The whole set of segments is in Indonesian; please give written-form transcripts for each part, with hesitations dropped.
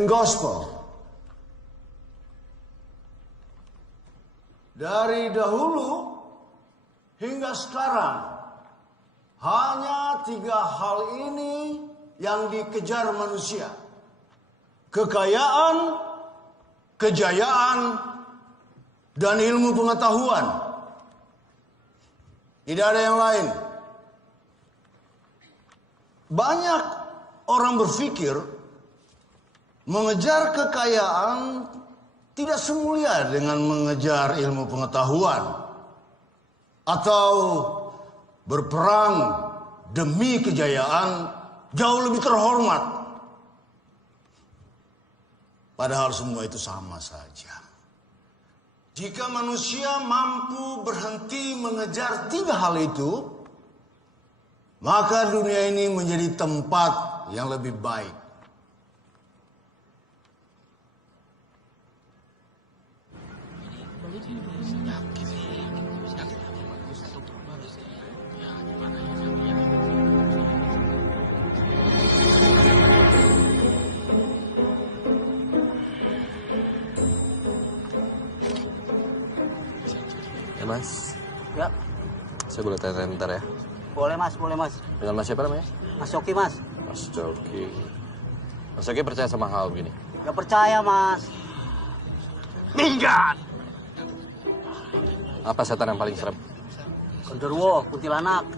and gospel. Dari dahulu hingga sekarang, hanya 3 hal ini yang dikejar manusia. Kekayaan, kejayaan, dan ilmu pengetahuan. Tidak ada yang lain. Banyak orang berpikir mengejar kekayaan tidak semulia dengan mengejar ilmu pengetahuan atau berperang demi kejayaan jauh lebih terhormat. Padahal semua itu sama saja. Jika manusia mampu berhenti mengejar 3 hal itu, maka dunia ini menjadi tempat yang lebih baik. Ya Mas, Ya, saya boleh tanya bentar ya? boleh mas, boleh mas. Dengan Mas siapa namanya? Mas Yoki mas. Mas Joki. Mas Joki percaya sama hal begini? Gak percaya mas. Minggat! Apa setan yang paling serem? Genderuwo, kuntilanak.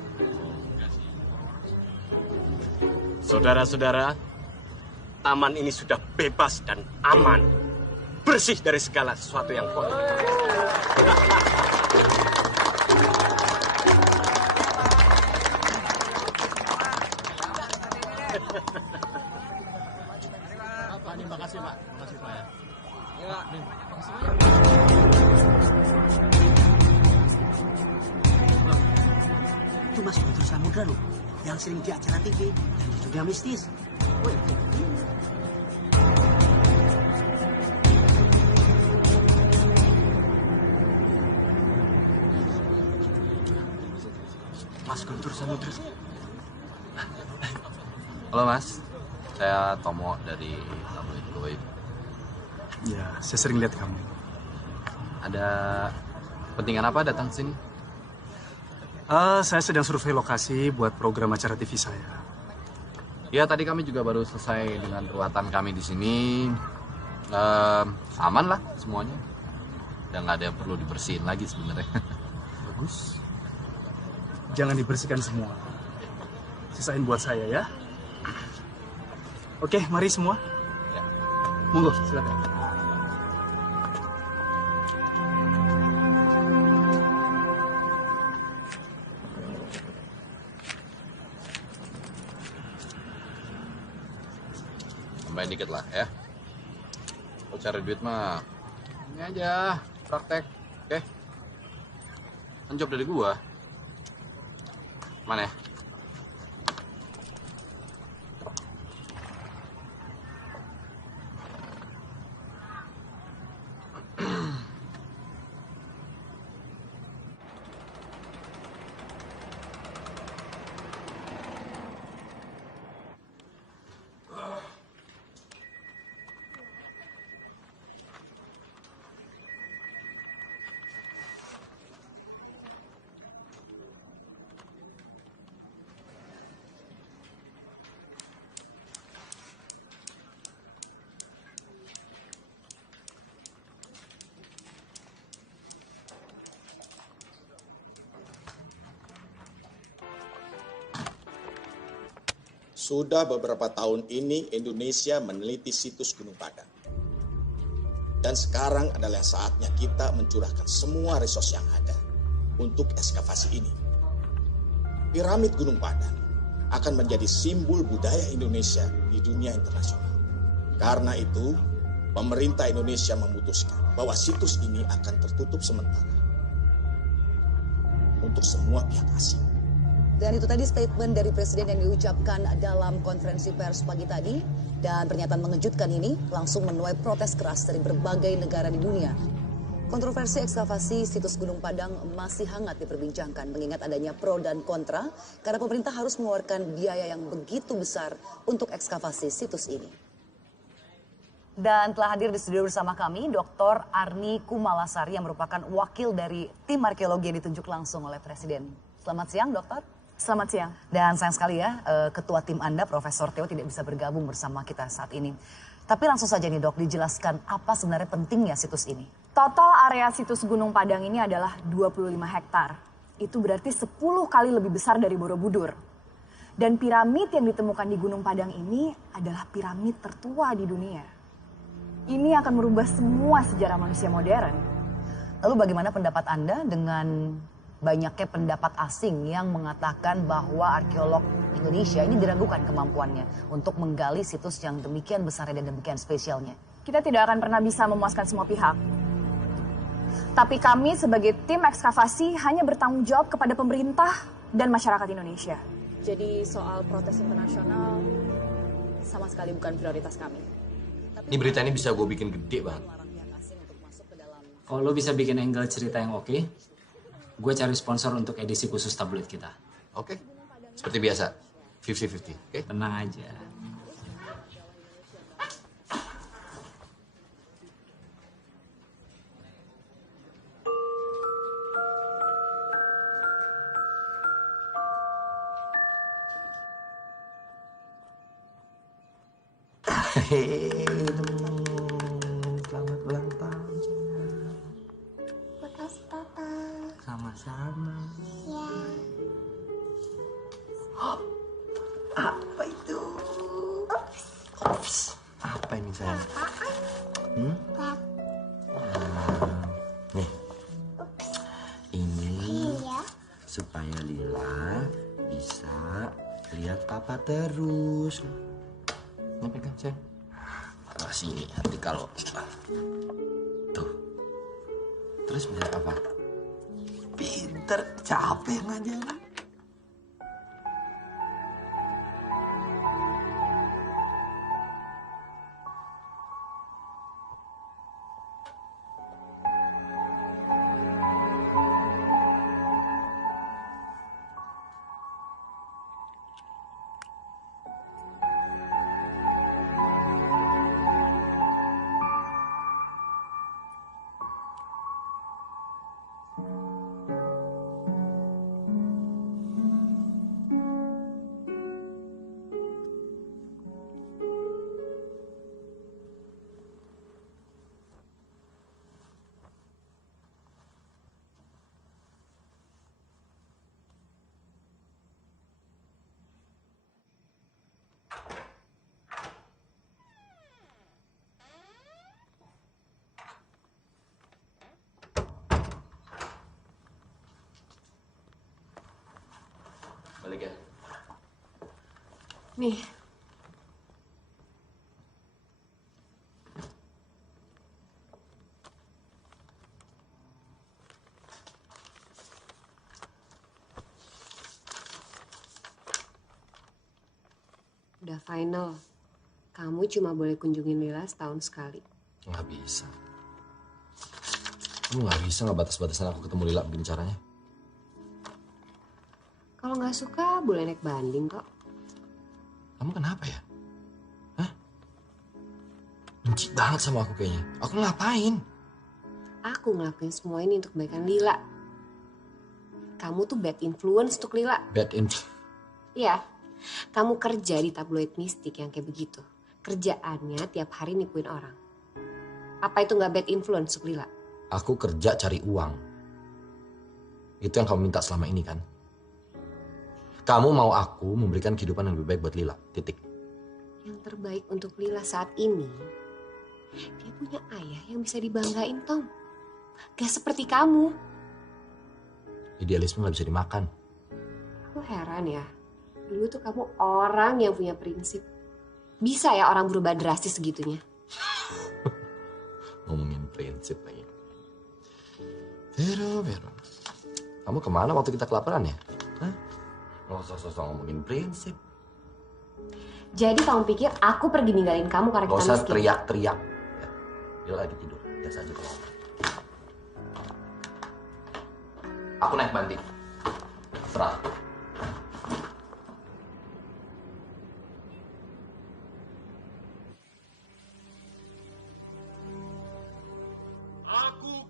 Saudara-saudara, taman ini sudah bebas dan aman. Bersih dari segala sesuatu yang kotor. Makasih Pak, makasih Pak ya. Ya, makasih Pak. Itu mas Guntur Samudra loh, yang sering di acara TV dan juga mistis. Woi, Mas Guntur Samudra. Halo Mas, saya Tomo dari Tabloid Goib. Ya, saya sering lihat kamu. Ada kepentingan apa datang ke sini? Saya sedang survei lokasi buat program acara TV saya. Ya, tadi kami juga baru selesai dengan ruatan kami di sini. Aman lah semuanya. Dan nggak ada yang perlu dibersihin lagi sebenarnya. Bagus. Jangan dibersihkan semua. Sisain buat saya ya. Oke, mari semua. Ya. Monggo, silakan. Tambahin dikit lah ya. Kalau cari duit mah ini aja, praktek. Oke? Kan job dari gua. Mana ya? Sudah beberapa tahun ini Indonesia meneliti situs Gunung Padang. Dan sekarang adalah saatnya kita mencurahkan semua resource yang ada untuk ekskavasi ini. Piramid Gunung Padang akan menjadi simbol budaya Indonesia di dunia internasional. Karena itu, pemerintah Indonesia memutuskan bahwa situs ini akan tertutup sementara untuk semua pihak asing. Dan itu tadi statement dari Presiden yang diucapkan dalam konferensi pers pagi tadi. Dan pernyataan mengejutkan ini langsung menuai protes keras dari berbagai negara di dunia. Kontroversi ekskavasi situs Gunung Padang masih hangat diperbincangkan mengingat adanya pro dan kontra karena pemerintah harus mengeluarkan biaya yang begitu besar untuk ekskavasi situs ini. Dan telah hadir di studio bersama kami Dr. Arni Kumalasari yang merupakan wakil dari tim arkeologi yang ditunjuk langsung oleh Presiden. Selamat siang, Dokter. Selamat siang. Dan sayang sekali ya, Ketua tim Anda, Profesor Theo tidak bisa bergabung bersama kita saat ini. Tapi langsung saja nih dok, dijelaskan apa sebenarnya pentingnya situs ini. Total area situs Gunung Padang ini adalah 25 hektar. Itu berarti 10 kali lebih besar dari Borobudur. Dan piramid yang ditemukan di Gunung Padang ini adalah piramid tertua di dunia. Ini akan merubah semua sejarah manusia modern. Lalu bagaimana pendapat Anda dengan banyaknya pendapat asing yang mengatakan bahwa arkeolog Indonesia ini diragukan kemampuannya untuk menggali situs yang demikian besar dan demikian spesialnya? Kita tidak akan pernah bisa memuaskan semua pihak. Tapi kami sebagai tim ekskavasi hanya bertanggung jawab kepada pemerintah dan masyarakat Indonesia. Jadi soal protes internasional sama sekali bukan prioritas kami. Ini berita ini bisa gue bikin gede banget. Kalau lo bisa bikin angle cerita yang oke, gue cari sponsor untuk edisi khusus tabloid kita. Oke, seperti biasa, 50-50, oke? Tenang aja. Selamat ulang tahun. Makasih Papa. Sama-sama. Ya. Apa itu? Ops. Apa ini sayang? Nih. Ini supaya Lila bisa lihat Papa terus. Ini pegang sayang. Sini nanti kalau tuh terus bisa apa? Pinter, capek ngajarin. Balik ya. Nih. Udah final. Kamu cuma boleh kunjungin Lila setahun sekali. Nggak bisa. Kamu nggak bisa nggak batas-batasan aku ketemu Lila begini caranya. Kalau nggak suka, boleh naik banding kok. Kamu kenapa ya? Hah? Benci banget sama aku kayaknya. Aku ngapain? Aku ngelakuin semua ini untuk kebaikan Lila. Kamu tuh bad influence untuk Lila. Bad influence? Iya. Kamu kerja di tabloid mistik yang kayak begitu. Kerjaannya tiap hari nipuin orang. Apa itu nggak bad influence untuk Lila? Aku kerja cari uang. Itu yang kamu minta selama ini kan? Kamu mau aku memberikan kehidupan yang lebih baik buat Lila, titik. Yang terbaik untuk Lila saat ini, dia punya ayah yang bisa dibanggain, Tom. Gak seperti kamu. Idealisme gak bisa dimakan. Aku heran ya, dulu tuh kamu orang yang punya prinsip. Bisa ya orang berubah drastis segitunya? Ngomongin prinsip lagi. Vero. Kamu kemana waktu kita kelaparan ya? Hah? Nggak usah ngomongin prinsip. Jadi kamu pikir aku pergi ninggalin kamu karena kita miskin? Gak usah teriak-teriak. Ya, dia lagi tidur. Biasa aja kalau ngomong. Aku naik banting. Serah.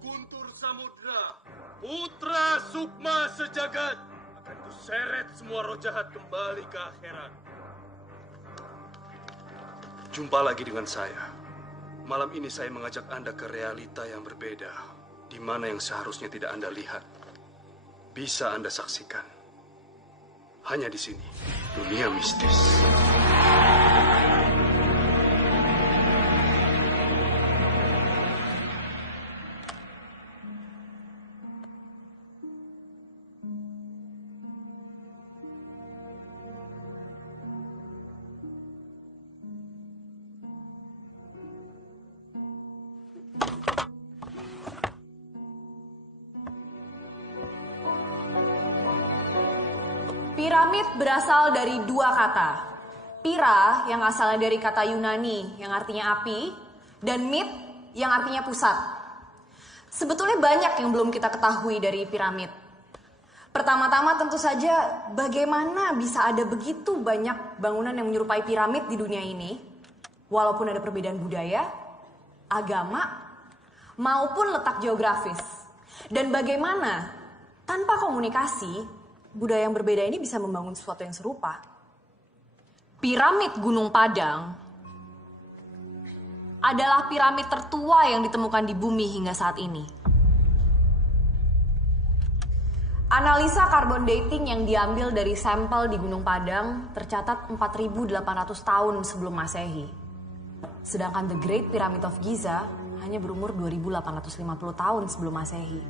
Guntur Samudra, putra Sukma sejagat, akan kuseret semua roh jahat kembali ke akhirat. Jumpa lagi dengan saya. Malam ini saya mengajak Anda ke realita yang berbeda, di mana yang seharusnya tidak Anda lihat, bisa Anda saksikan. Hanya di sini, dunia mistis. Piramid berasal dari dua kata. Pira yang asalnya dari kata Yunani yang artinya api, dan mit yang artinya pusat. Sebetulnya banyak yang belum kita ketahui dari piramid. Pertama-tama tentu saja bagaimana bisa ada begitu banyak bangunan yang menyerupai piramid di dunia ini, walaupun ada perbedaan budaya, agama, maupun letak geografis. Dan bagaimana tanpa komunikasi, budaya yang berbeda ini bisa membangun sesuatu yang serupa. Piramid Gunung Padang adalah piramid tertua yang ditemukan di bumi hingga saat ini. Analisa carbon dating yang diambil dari sampel di Gunung Padang tercatat 4.800 tahun sebelum Masehi. Sedangkan The Great Pyramid of Giza hanya berumur 2.850 tahun sebelum Masehi.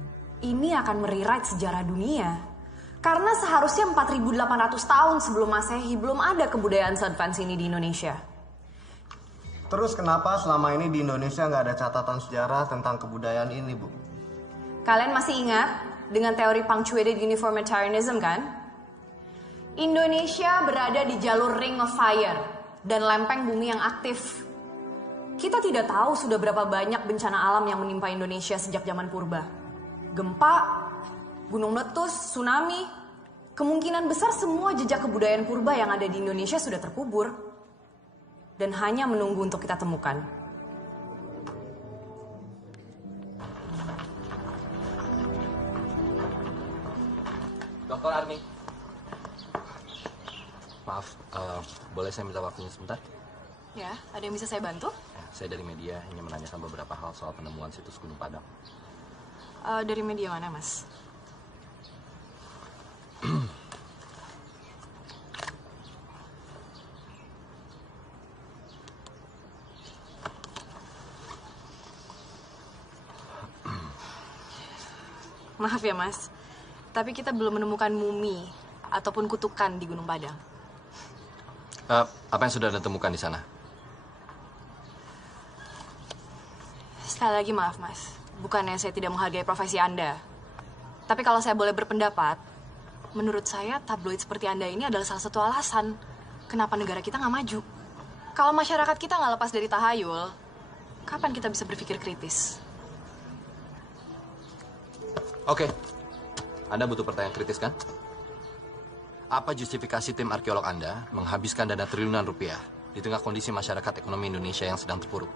Ini akan merewrite sejarah dunia. Karena seharusnya 4.800 tahun sebelum Masehi belum ada kebudayaan se-advance ini di Indonesia. Terus kenapa selama ini di Indonesia nggak ada catatan sejarah tentang kebudayaan ini, Bu? Kalian masih ingat dengan teori punctuated uniformitarianism kan? Indonesia berada di jalur Ring of Fire dan lempeng bumi yang aktif. Kita tidak tahu sudah berapa banyak bencana alam yang menimpa Indonesia sejak zaman purba. Gempa, gunung meletus, tsunami, kemungkinan besar semua jejak kebudayaan purba yang ada di Indonesia sudah terkubur dan hanya menunggu untuk kita temukan. Dr. Arni. Maaf, boleh saya minta waktunya sebentar? Ya, ada yang bisa saya bantu? Ya, saya dari media, ingin menanyakan beberapa hal soal penemuan situs Gunung Padang. Dari media mana, Mas? Maaf ya Mas, tapi kita belum menemukan mumi ataupun kutukan di Gunung Padang. Apa yang sudah Anda temukan di sana? Sekali lagi maaf Mas, bukannya saya tidak menghargai profesi Anda. Tapi kalau saya boleh berpendapat, menurut saya tabloid seperti Anda ini adalah salah satu alasan kenapa negara kita nggak maju. Kalau masyarakat kita nggak lepas dari tahayul, kapan kita bisa berpikir kritis? Oke, Anda butuh pertanyaan kritis kan? Apa justifikasi tim arkeolog Anda menghabiskan dana triliunan rupiah di tengah kondisi masyarakat ekonomi Indonesia yang sedang terpuruk?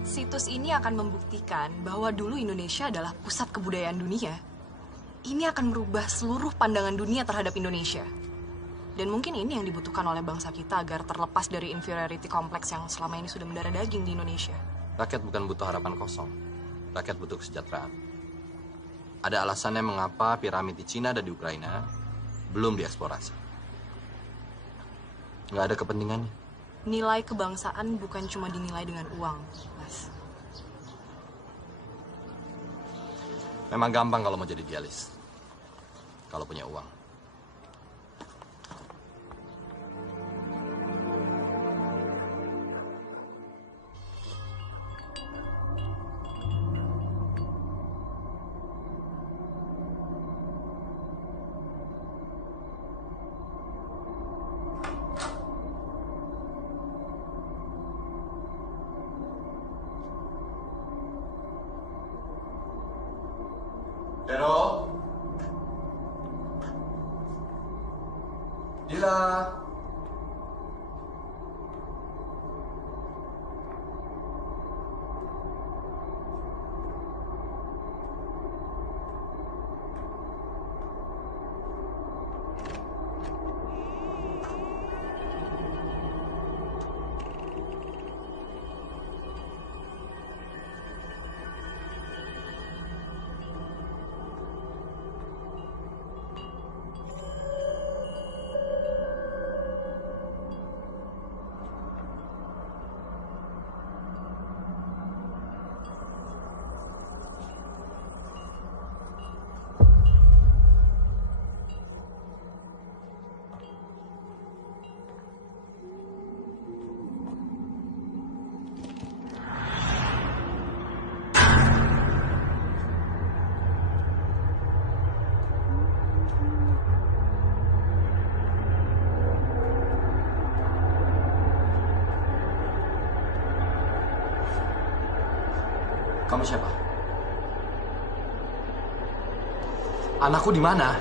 Situs ini akan membuktikan bahwa dulu Indonesia adalah pusat kebudayaan dunia. Ini akan merubah seluruh pandangan dunia terhadap Indonesia. Dan mungkin ini yang dibutuhkan oleh bangsa kita agar terlepas dari inferiority complex yang selama ini sudah mendarah daging di Indonesia. Rakyat bukan butuh harapan kosong. Rakyat butuh kesejahteraan. Ada alasannya mengapa piramid di Cina dan di Ukraina belum dieksplorasi. Nggak ada kepentingannya. Nilai kebangsaan bukan cuma dinilai dengan uang, Mas. Memang gampang kalau mau jadi dialis. Kalau punya uang. Deno, Dila. Kamu siapa? Anakku di mana?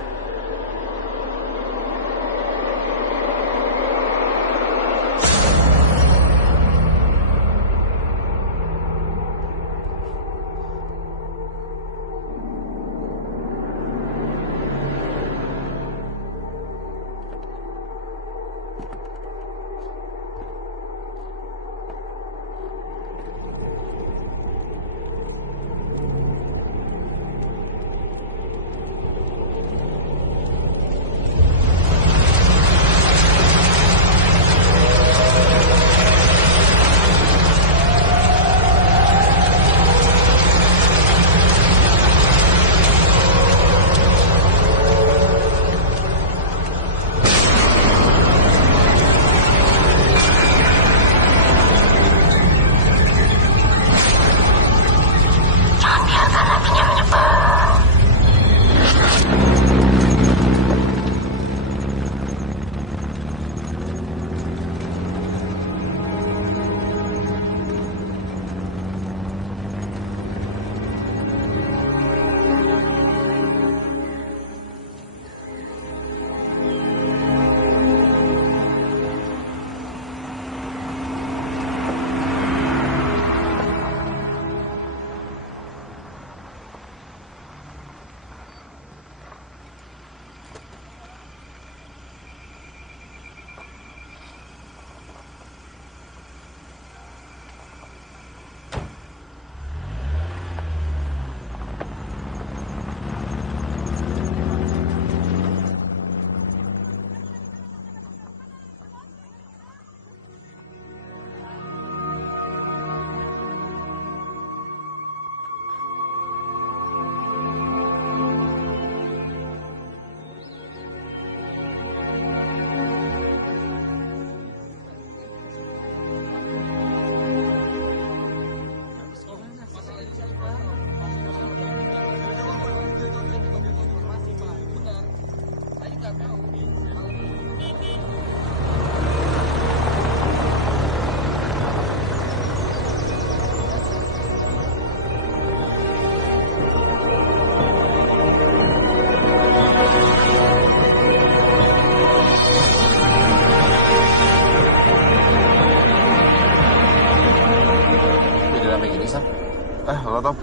Halo Tom.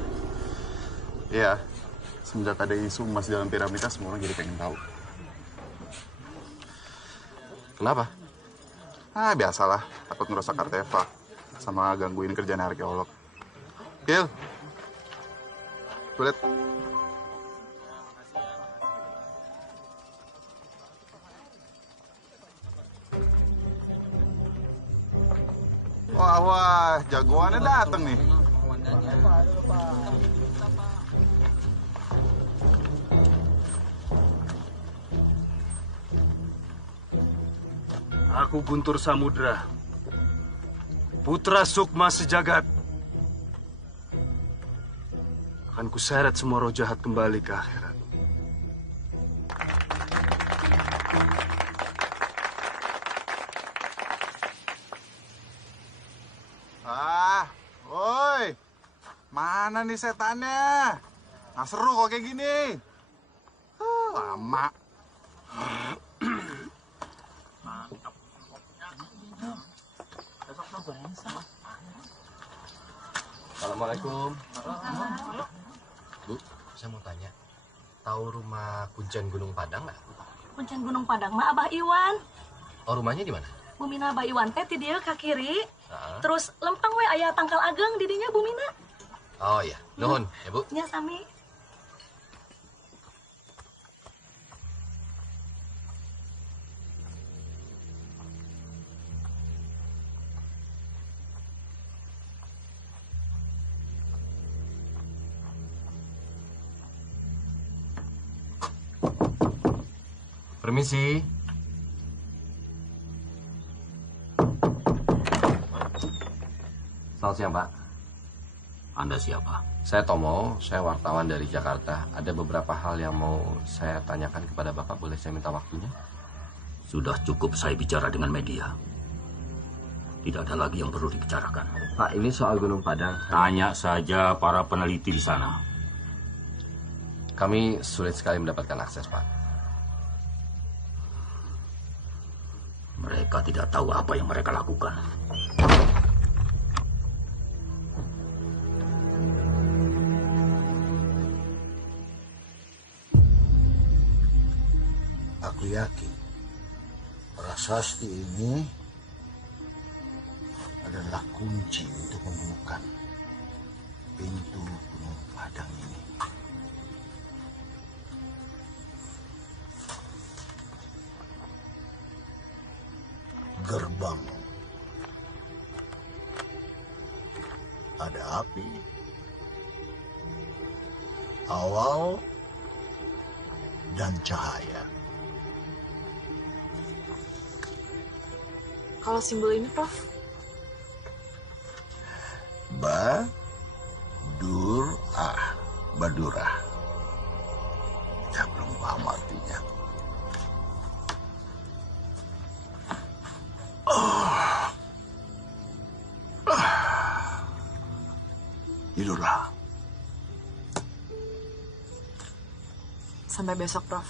Iya, semenjak ada isu emas dalam piramida, semua orang jadi pengen tahu. Kenapa? Biasalah, takut ngerusak artefak sama gangguin kerjaan arkeolog. Gil, kulit. Wah, jagoannya dateng nih. Aku Guntur Samudra, putra Sukma Sejagat. Akan kuseret semua roh jahat kembali ke akhirat. Woi, mana nih setannya? Nggak seru kok kayak gini. Lama. Assalamualaikum. Bu, saya mau tanya. Tahu rumah Kuncen Gunung Padang nggak? Kuncen Gunung Padang mah Abah Iwan. Oh, rumahnya di mana? Bumina Abah Iwan teh di dieu ka kiri. Nah. Terus lempeng we aya tangkal ageng di dinya Bumina. Oh iya, nuhun ya Bu. Nya sami. Permisi. Selamat siang, Pak. Anda siapa? Saya Tomo, saya wartawan dari Jakarta. Ada beberapa hal yang mau saya tanyakan kepada Bapak. Boleh saya minta waktunya? Sudah cukup saya bicara dengan media. Tidak ada lagi yang perlu dibicarakan. Pak, ini soal Gunung Padang. Tanya saja para peneliti di sana. Kami sulit sekali mendapatkan akses, Pak. Mereka tidak tahu apa yang mereka lakukan. Aku yakin prasasti ini adalah kunci untuk menemukan pintu Gunung Padang ini. Gerbang. Ada api. Awal dan cahaya. Kalau simbol ini, Prof? Badurah. Ya, belum paham artinya. Tidurlah. Sampai besok, Prof.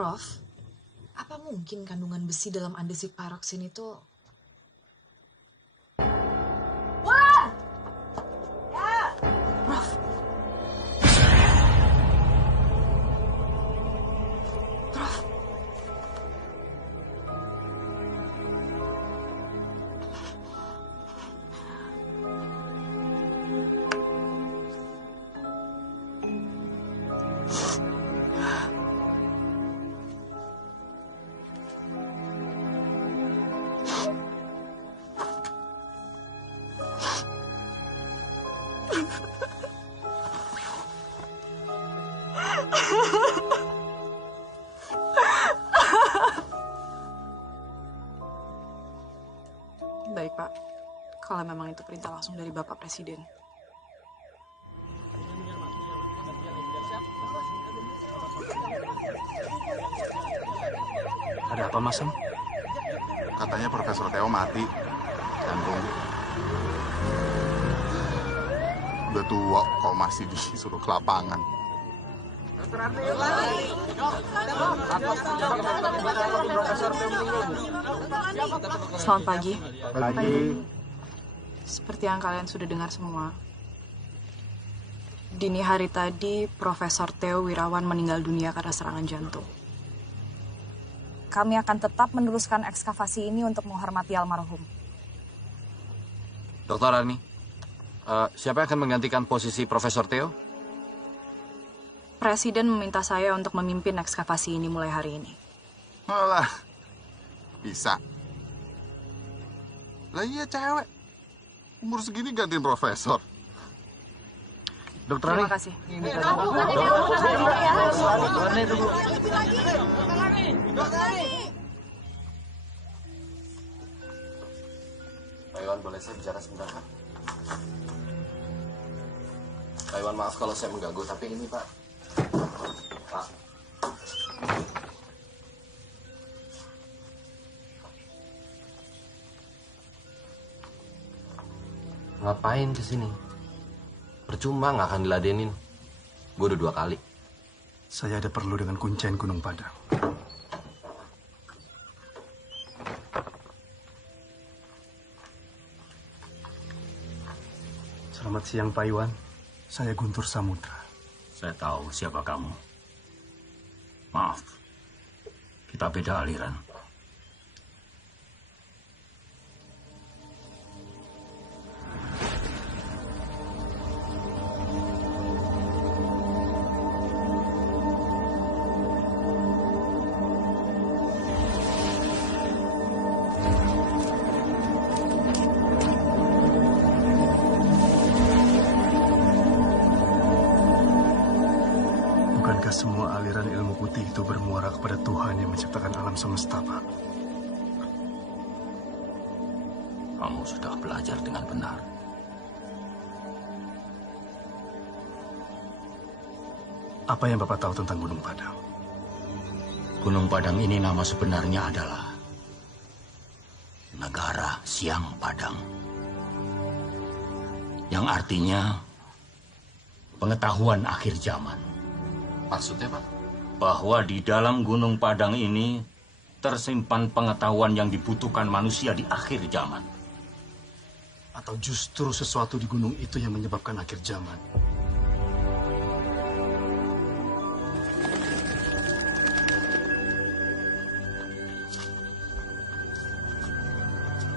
Prof, apa mungkin kandungan besi dalam andesit paroksin itu. Wulan! Ya! Prof. Prof. Baik, Pak. Kalau memang itu perintah langsung dari Bapak Presiden. Ada apa, Mas Sam? Katanya Profesor Theo mati. Jantung. Udah tua kok masih disuruh ke lapangan. Selamat pagi. Pagi. Seperti yang kalian sudah dengar semua, dini hari tadi Profesor Theo Wirawan meninggal dunia karena serangan jantung. Kami akan tetap meneruskan ekskavasi ini untuk menghormati almarhum. Dr. Arni, siapa yang akan menggantikan posisi Profesor Theo? Presiden meminta saya untuk memimpin ekskavasi ini mulai hari ini. Alah, bisa. Lah iya cewek. Umur segini gantiin profesor. Dokter Terima kasih. Pak Iwan, boleh saya bicara sebentar, Pak? Pak Iwan, maaf kalau saya mengganggu, tapi ini, Pak. Pak. Ngapain kesini? Percuma nggak akan diladenin. Gue udah 2 kali. Saya ada perlu dengan kuncen Gunung Padang. Selamat siang, Pak Iwan. Saya Guntur Samudra. Saya tahu siapa kamu. Maaf, kita beda aliran. Bukankah semua aliran ilmu putih itu bermuara kepada Tuhan yang menciptakan alam semesta, Pak? Kamu sudah belajar dengan benar. Apa yang Bapak tahu tentang Gunung Padang? Gunung Padang ini nama sebenarnya adalah Negara Siang Padang. Yang artinya pengetahuan akhir zaman. Maksudnya, Pak? Bahwa di dalam Gunung Padang ini tersimpan pengetahuan yang dibutuhkan manusia di akhir zaman. Atau justru sesuatu di gunung itu yang menyebabkan akhir zaman?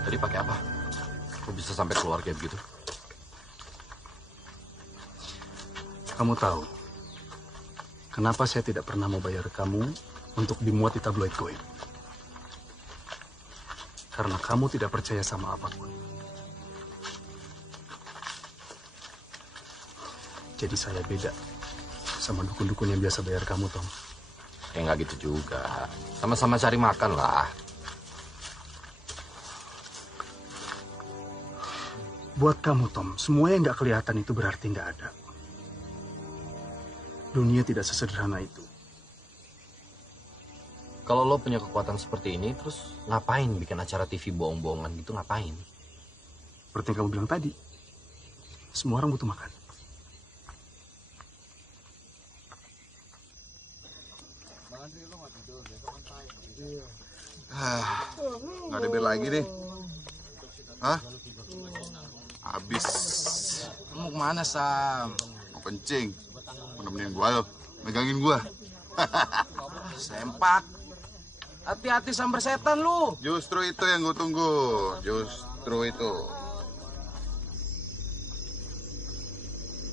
Tadi pakai apa? Kok bisa sampai keluar kayak begitu? Kamu tahu kenapa saya tidak pernah mau bayar kamu untuk dimuat di tabloid goib? Karena kamu tidak percaya sama apapun. Jadi saya beda sama dukun-dukun yang biasa bayar kamu, Tom. Ya nggak gitu juga. Sama-sama cari makan lah. Buat kamu, Tom, semua yang nggak kelihatan itu berarti nggak ada. Dunia tidak sesederhana itu. Kalau lo punya kekuatan seperti ini, terus ngapain bikin acara TV bohong-bohongan gitu, ngapain? Seperti yang kamu bilang tadi, semua orang butuh makan. Bang Andri, lo nggak tidur, besok kan pagi. Iya. Nggak ada bir lagi nih. Hah? Habis. Mau kemana, Sam? Mau kencing. Mau nemenin gua, ayo. Megangin gua. Sempak. Hati-hati sambar setan lu. Justru itu yang gue tunggu. Justru itu.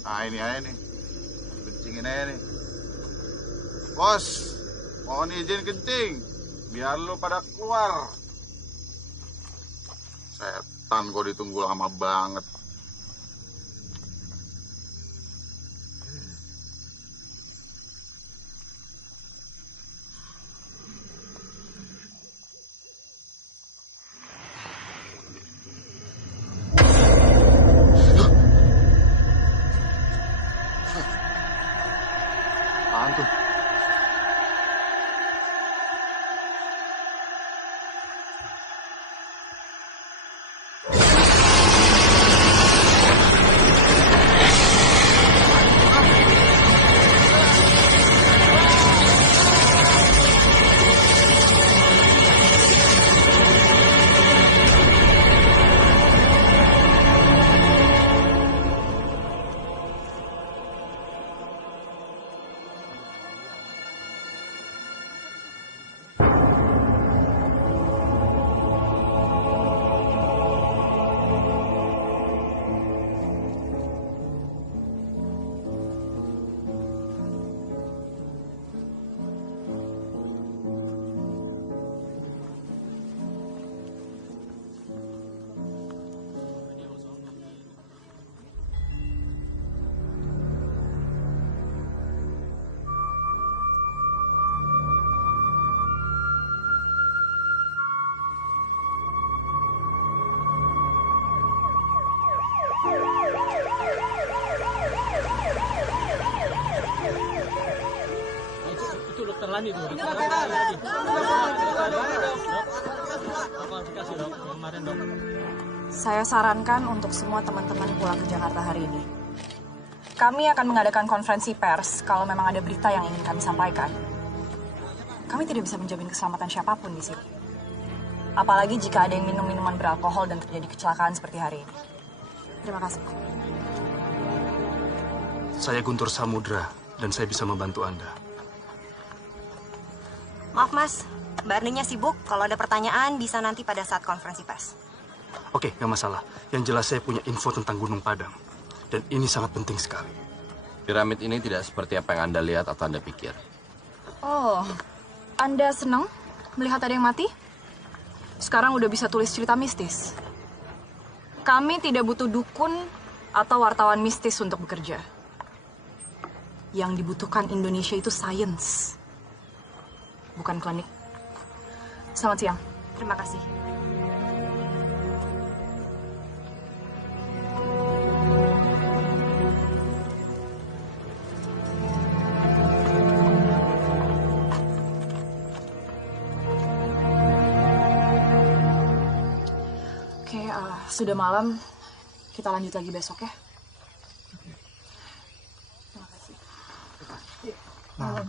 Nah, ini aja nih. Kencingin aja nih. Bos, mohon izin kencing. Biar lu pada keluar. Setan kok ditunggu lama banget. Apaan tuh? Itu dokter Lani tuh. Kemarin dok. Saya sarankan untuk semua teman-teman pulang ke Jakarta hari ini. Kami akan mengadakan konferensi pers kalau memang ada berita yang ingin kami sampaikan. Kami tidak bisa menjamin keselamatan siapapun di sini. Apalagi jika ada yang minum minuman beralkohol dan terjadi kecelakaan seperti hari ini. Terima kasih. Saya Guntur Samudra dan saya bisa membantu Anda. Maaf mas, Mbak Arninya sibuk. Kalau ada pertanyaan bisa nanti pada saat konferensi pers. Oke, nggak masalah. Yang jelas saya punya info tentang Gunung Padang. Dan ini sangat penting sekali. Piramid ini tidak seperti apa yang Anda lihat atau Anda pikir. Oh, Anda senang melihat ada yang mati? Sekarang udah bisa tulis cerita mistis. Kami tidak butuh dukun atau wartawan mistis untuk bekerja. Yang dibutuhkan Indonesia itu sains, bukan klinik. Selamat siang. Terima kasih. Oke, sudah malam. Kita lanjut lagi besok ya. Terima kasih. Malam.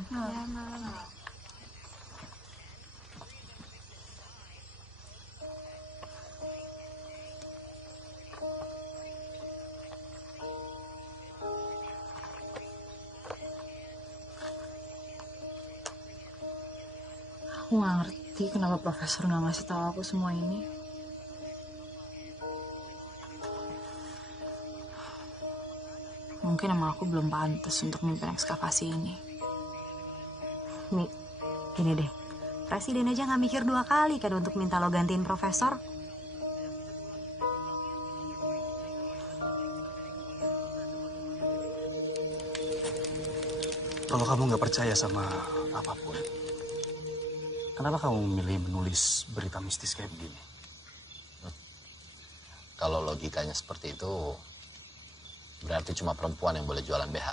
Aku nggak ngerti kenapa profesor nggak ngasih tahu aku semua ini. Mungkin emang aku belum pantas untuk mimpin ekskavasi ini. Mi, gini deh. Presiden aja nggak mikir 2 kali kan untuk minta lo gantiin profesor. Kalau kamu nggak percaya sama apapun, kenapa kamu memilih menulis berita mistis kayak begini? Kalau logikanya seperti itu, berarti cuma perempuan yang boleh jualan BH.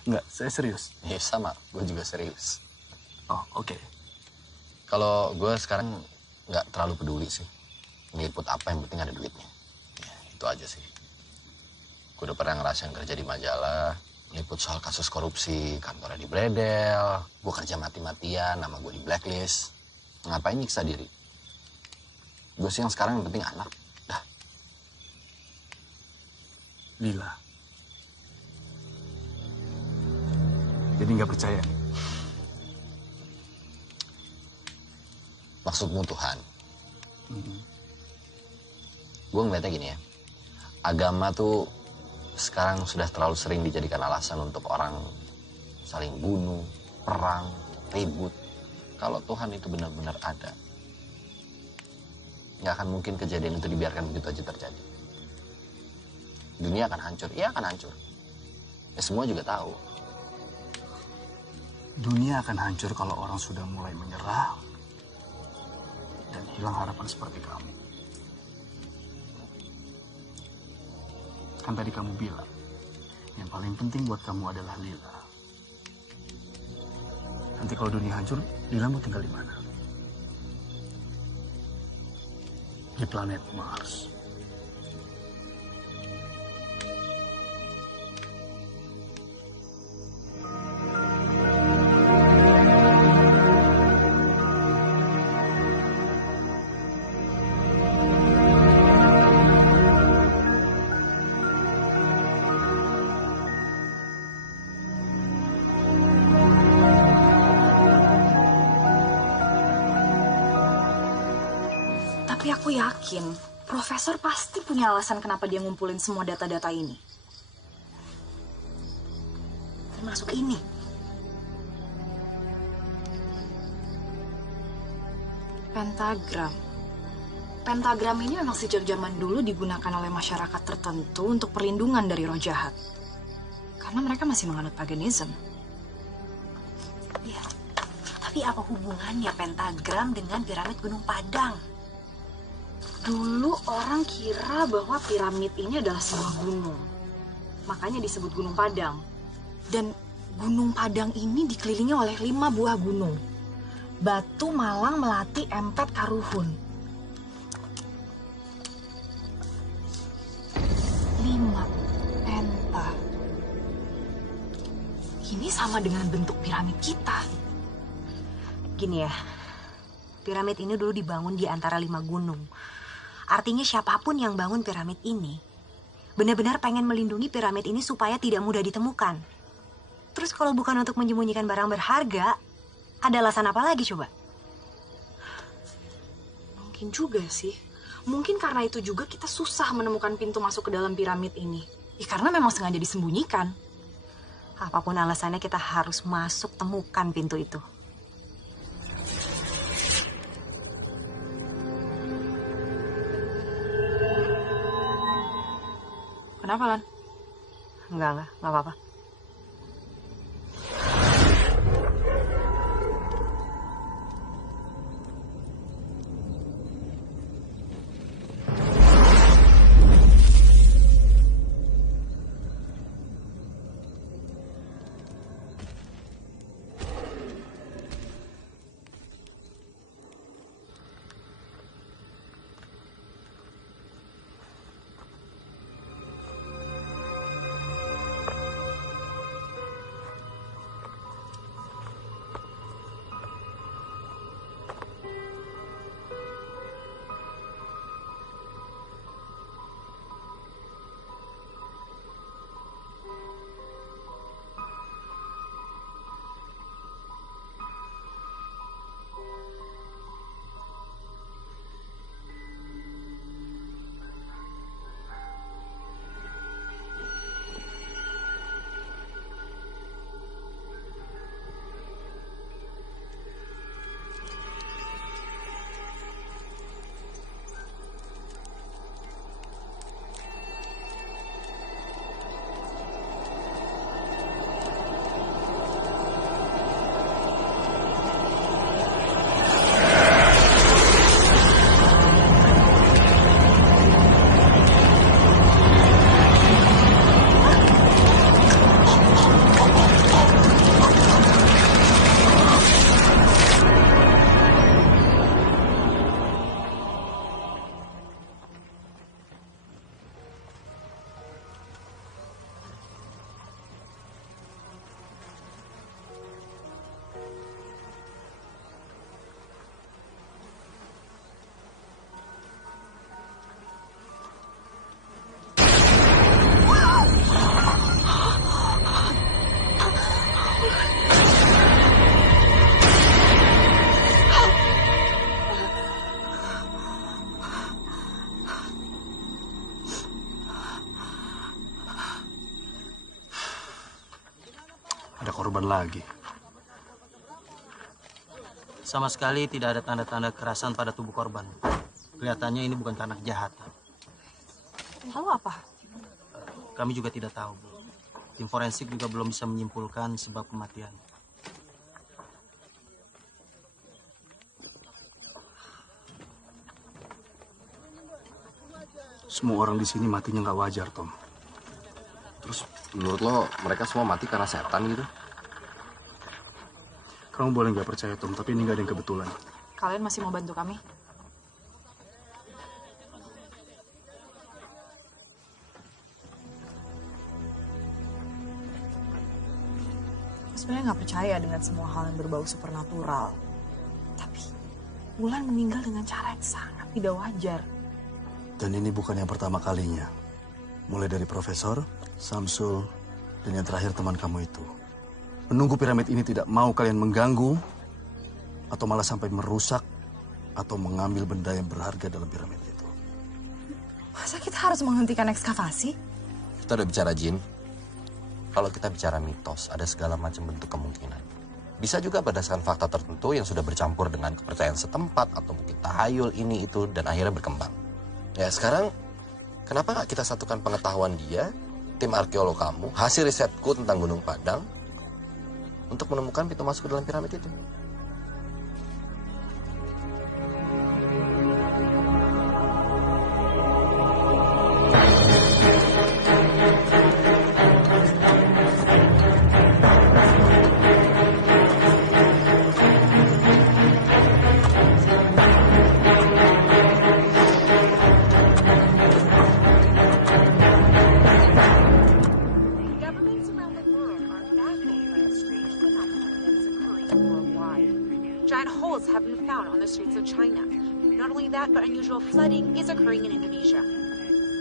Enggak, saya serius. Iya sama, gue juga serius. Oh, oke. Kalau gue sekarang nggak terlalu peduli sih. Ngeliput apa yang penting ada duitnya. Ya, itu aja sih. Gue udah pernah ngerasain kerja di majalah, Liput soal kasus korupsi, kantornya di Bredel, gue kerja mati-matian, nama gue di blacklist. Ngapain nyiksa diri? Gue sih yang sekarang yang penting anak. Dah. Lila. Jadi nggak percaya nih? Maksudmu Tuhan? Gue ngeliatnya gini ya. Agama tuh sekarang sudah terlalu sering dijadikan alasan untuk orang saling bunuh, perang, ribut. Kalau Tuhan itu benar-benar ada, nggak akan mungkin kejadian itu dibiarkan begitu aja terjadi. Dunia akan hancur, iya akan hancur. Ya semua juga tahu. Dunia akan hancur kalau orang sudah mulai menyerah dan hilang harapan seperti kamu. Kan tadi kamu bilang, yang paling penting buat kamu adalah Lila. Nanti kalau dunia hancur, Lila mau tinggal di mana? Di planet Mars. Tapi aku yakin, Profesor pasti punya alasan kenapa dia ngumpulin semua data-data ini. Termasuk ini. Pentagram. Pentagram ini memang sejak zaman dulu digunakan oleh masyarakat tertentu untuk perlindungan dari roh jahat. Karena mereka masih menganut paganisme. Iya. Tapi apa hubungannya pentagram dengan piramid Gunung Padang? Dulu orang kira bahwa piramid ini adalah sebuah gunung. Makanya disebut Gunung Padang. Dan Gunung Padang ini dikelilingi oleh 5 buah gunung. Batu, Malang, Melati, Empet, Karuhun. 5 penta. Ini sama dengan bentuk piramid kita. Gini ya, piramid ini dulu dibangun di antara 5 gunung. Artinya siapapun yang bangun piramid ini benar-benar pengen melindungi piramid ini supaya tidak mudah ditemukan. Terus kalau bukan untuk menyembunyikan barang berharga, ada alasan apa lagi coba? Mungkin juga sih. Mungkin karena itu juga kita susah menemukan pintu masuk ke dalam piramid ini. Ya karena memang sengaja disembunyikan. Apapun alasannya kita harus masuk temukan pintu itu. Kenapa, Lan? Enggak apa-apa. Ada korban lagi. Sama sekali tidak ada tanda-tanda kekerasan pada tubuh korban. Kelihatannya ini bukan karena kejahatan. Lalu apa? Kami juga tidak tahu, Bu. Tim forensik juga belum bisa menyimpulkan sebab kematian. Semua orang di sini matinya nggak wajar, Tom. Terus menurut lo mereka semua mati karena setan gitu? Kamu boleh nggak percaya, Tom, tapi ini nggak ada yang kebetulan. Kalian masih mau bantu kami? Sebenarnya nggak percaya dengan semua hal yang berbau supernatural. Tapi Wulan meninggal dengan cara yang sangat tidak wajar. Dan ini bukan yang pertama kalinya. Mulai dari Profesor, Samsul, dan yang terakhir teman kamu itu. Menunggu piramid ini tidak mau kalian mengganggu, atau malah sampai merusak, atau mengambil benda yang berharga dalam piramid itu. Masa kita harus menghentikan ekskavasi? Kita udah bicara jin. Kalau kita bicara mitos, ada segala macam bentuk kemungkinan. Bisa juga berdasarkan fakta tertentu yang sudah bercampur dengan kepercayaan setempat, atau mungkin tahayul ini itu, dan akhirnya berkembang. Ya sekarang, kenapa nggak kita satukan pengetahuan dia, tim arkeolog kamu, hasil risetku tentang Gunung Padang, untuk menemukan pintu masuk ke dalam piramid itu? Have been found on the streets of China. Not only that, but unusual flooding is occurring in Indonesia.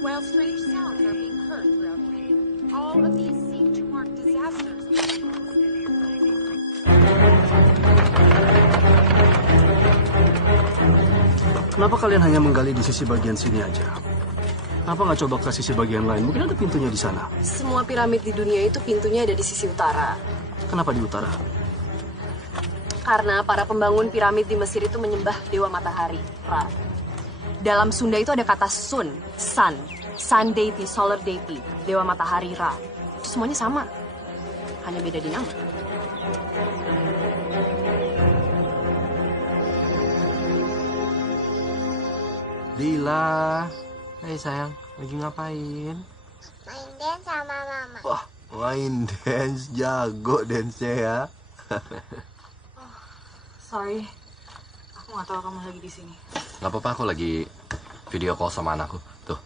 While strange sounds are being heard throughout China, all of these seem to mark disasters. Kenapa kalian hanya menggali di sisi bagian sini aja? Kenapa nggak coba ke sisi bagian lain? Mungkin ada pintunya di sana. Semua piramid di dunia itu pintunya ada di sisi utara. Kenapa di utara? Karena para pembangun piramid di Mesir itu menyembah dewa matahari, Ra. Dalam Sunda itu ada kata sun, sun deity, solar deity, dewa matahari, Ra. Itu semuanya sama, hanya beda di nama. Lila, hai sayang, lagi ngapain? Main dance sama mama. Wah, main dance, jago dance-nya ya. Sorry, aku nggak tahu kamu lagi di sini. Gak apa-apa, aku lagi video call sama anakku. Tuh,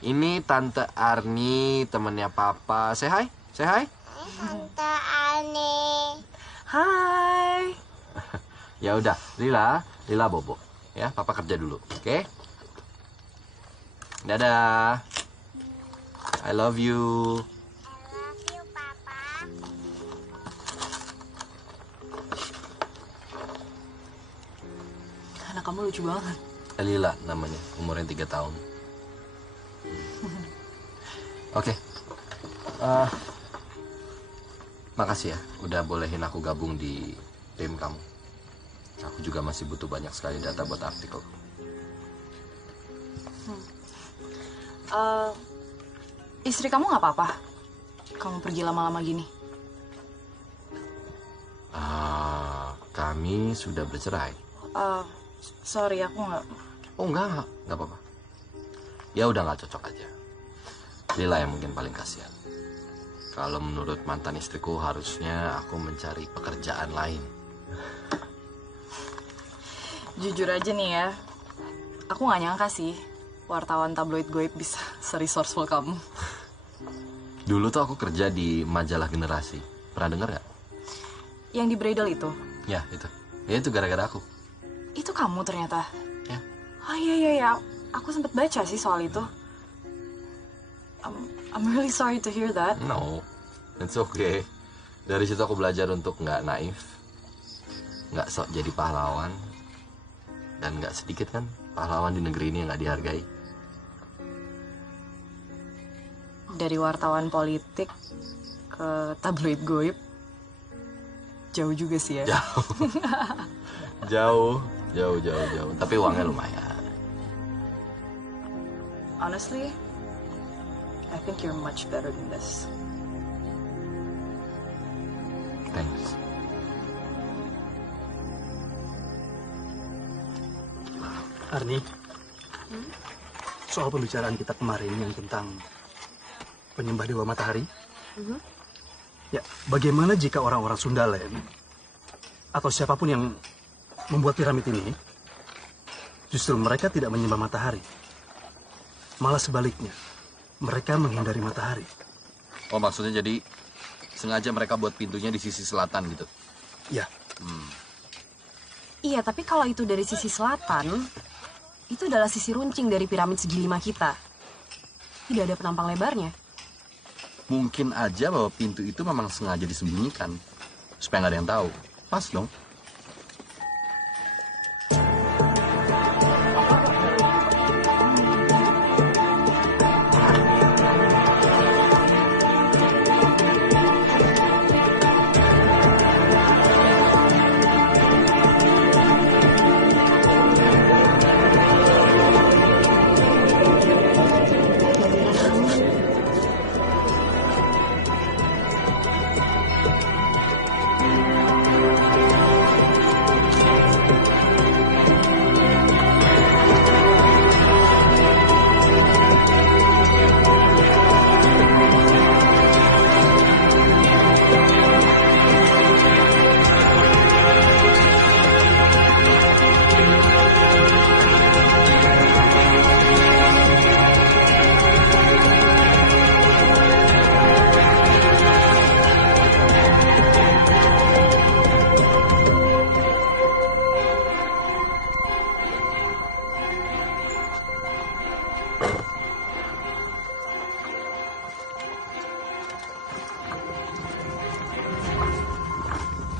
ini Tante Arni, temennya Papa. Say hi, say hi. Tante Arni. Hai. Ya udah, Lila bobo. Ya, Papa kerja dulu, oke? Dadah. I love you. Anak kamu lucu banget. Lila namanya, umurnya 3 tahun. Oke. Makasih ya, udah bolehin aku gabung di tim kamu. Aku juga masih butuh banyak sekali data buat artikel. Istri kamu nggak apa-apa? Kamu pergi lama-lama gini? Kami sudah bercerai. Sorry, aku nggak. Oh enggak apa-apa. Ya udah nggak cocok aja. Lila yang mungkin paling kasihan. Kalau menurut mantan istriku harusnya aku mencari pekerjaan lain. Jujur aja nih ya, aku nggak nyangka sih wartawan tabloid Goib bisa se-resourceful kamu. Dulu tuh aku kerja di majalah Generasi. Pernah denger gak? Yang di Bridal itu? Ya itu. Ya itu gara-gara aku. Itu kamu ternyata? Ya. Oh iya. Aku sempat baca sih soal itu. I'm really sorry to hear that. No, it's okay. Dari situ aku belajar untuk nggak naif, nggak sok jadi pahlawan, dan nggak sedikit kan pahlawan di negeri ini yang nggak dihargai. Dari wartawan politik ke tabloid goib. Jauh juga sih ya. Jauh. Jauh. Tapi uangnya lumayan. Honestly, I think you're much better than this. Thanks. Arni, soal pembicaraan kita kemarin yang tentang penyembah Dewa Matahari, ya bagaimana jika orang-orang Sundalen atau siapapun yang membuat piramid ini, justru mereka tidak menyembah matahari, malah sebaliknya, mereka menghindari matahari. Oh, maksudnya jadi sengaja mereka buat pintunya di sisi selatan gitu? Ya. Iya, tapi kalau itu dari sisi selatan, itu adalah sisi runcing dari piramid segi 5 kita. Tidak ada penampang lebarnya. Mungkin aja bahwa pintu itu memang sengaja disembunyikan, supaya nggak ada yang tahu. Pas dong.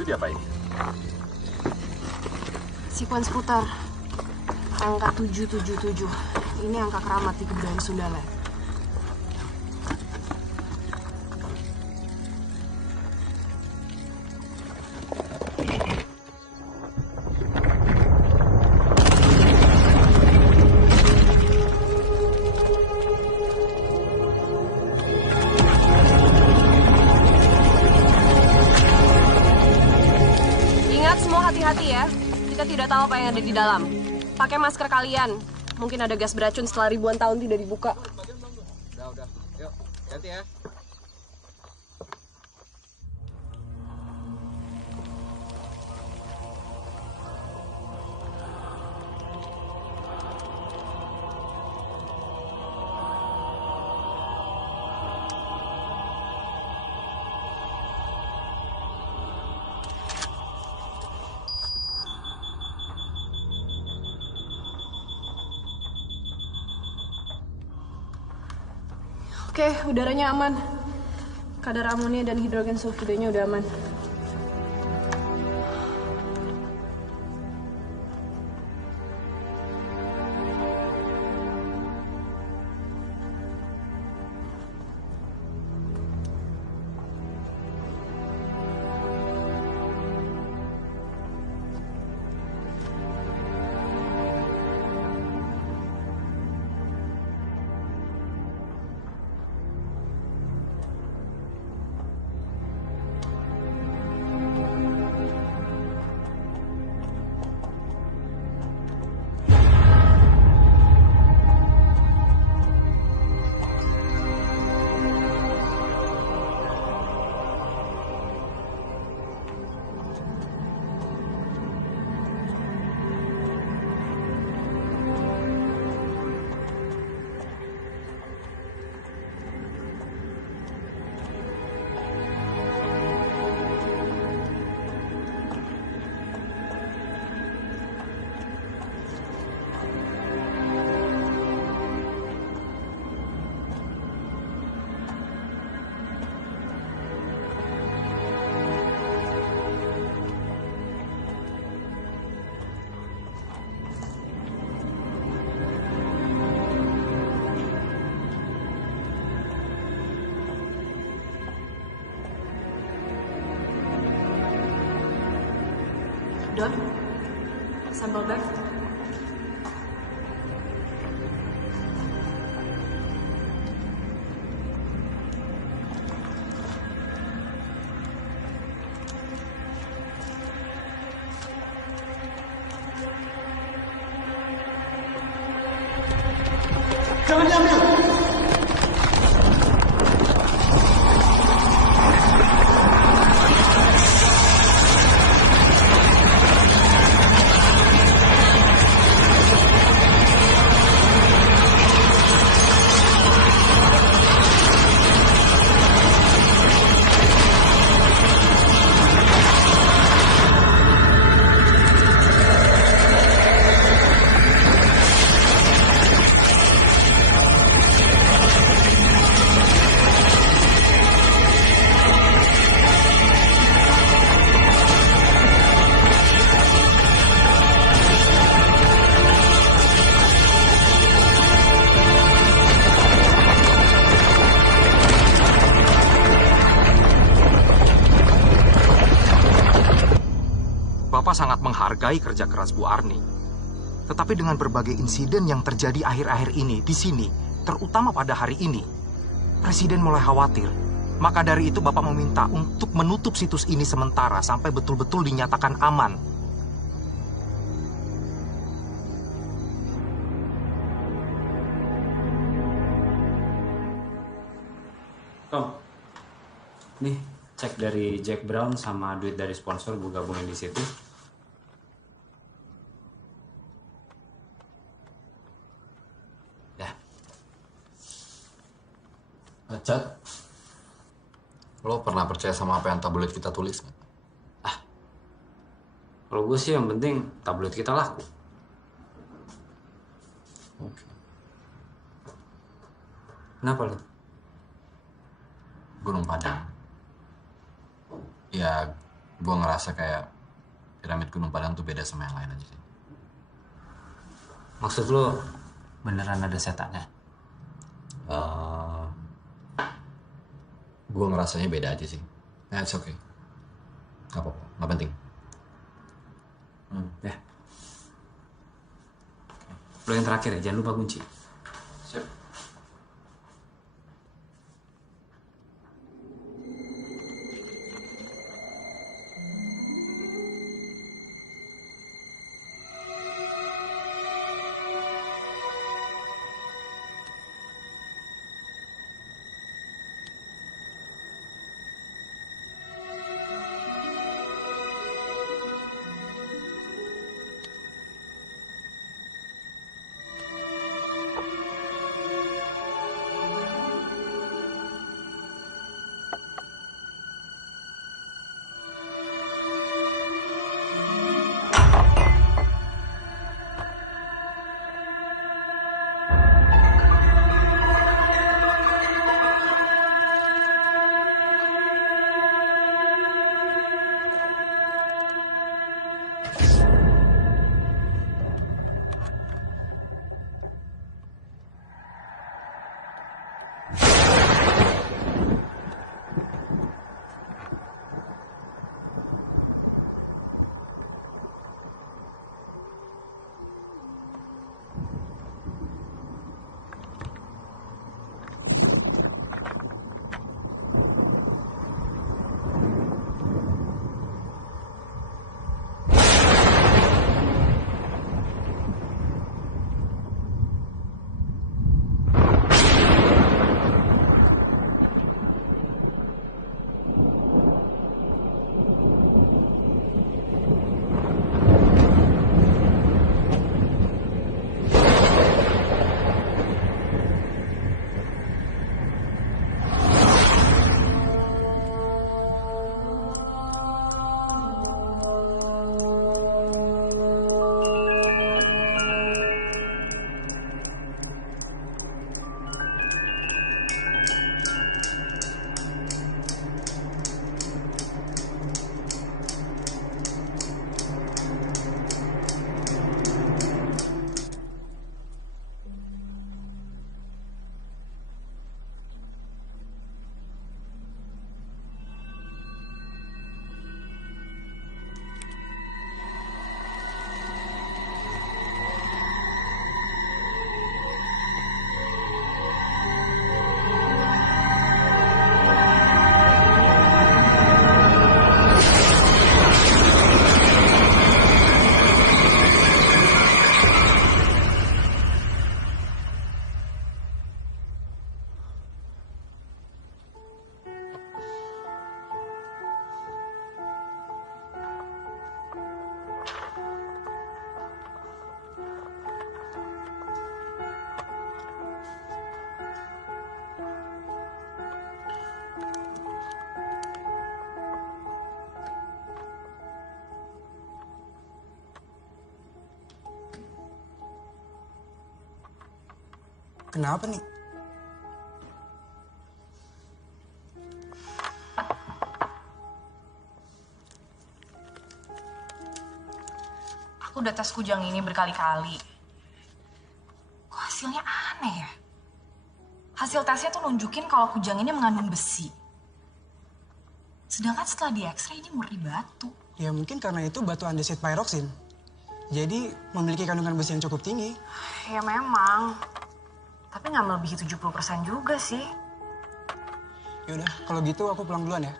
Diapain? Sequence putar. Angka 777. Ini angka keramat di kebudayaan Sundalen. Hati-hati ya, kita tidak tahu apa yang ada di dalam. Pakai masker kalian. Mungkin ada gas beracun setelah ribuan tahun tidak dibuka. Udah. Yuk, ganti ya. Oke, udaranya aman. Kadar amonia dan hidrogen sulfidanya udah aman. Don, sampel bag. Jangan diambil! Bapak sangat menghargai kerja keras Bu Arni. Tetapi dengan berbagai insiden yang terjadi akhir-akhir ini di sini, terutama pada hari ini, Presiden mulai khawatir. Maka dari itu Bapak meminta untuk menutup situs ini sementara sampai betul-betul dinyatakan aman. Tom, nih cek dari Jack Brown sama duit dari sponsor gue gabungin di situ. Chat, lo pernah percaya sama apa yang tabloid kita tulis nggak? Kalau gue sih yang penting tabloid kita laku. Oke. Kenapa lo? Gunung Padang. Ya, gue ngerasa kayak piramid Gunung Padang tuh beda sama yang lain aja sih. Maksud lo beneran ada setannya? Gue ngerasanya beda aja sih. Nah, it's okay. Gak apa-apa, gak penting. Ya. Lo yang terakhir ya, jangan lupa kunci. Siap. Kenapa nih? Aku udah tes kujang ini berkali-kali. Kok hasilnya aneh ya? Hasil tesnya tuh nunjukin kalau kujang ini mengandung besi. Sedangkan setelah di X-ray ini murni batu. Ya mungkin karena itu batu andesit pyroxene. Jadi memiliki kandungan besi yang cukup tinggi. Ya memang. Tapi nggak melebihi 70% juga sih. Yaudah, kalau gitu aku pulang duluan ya.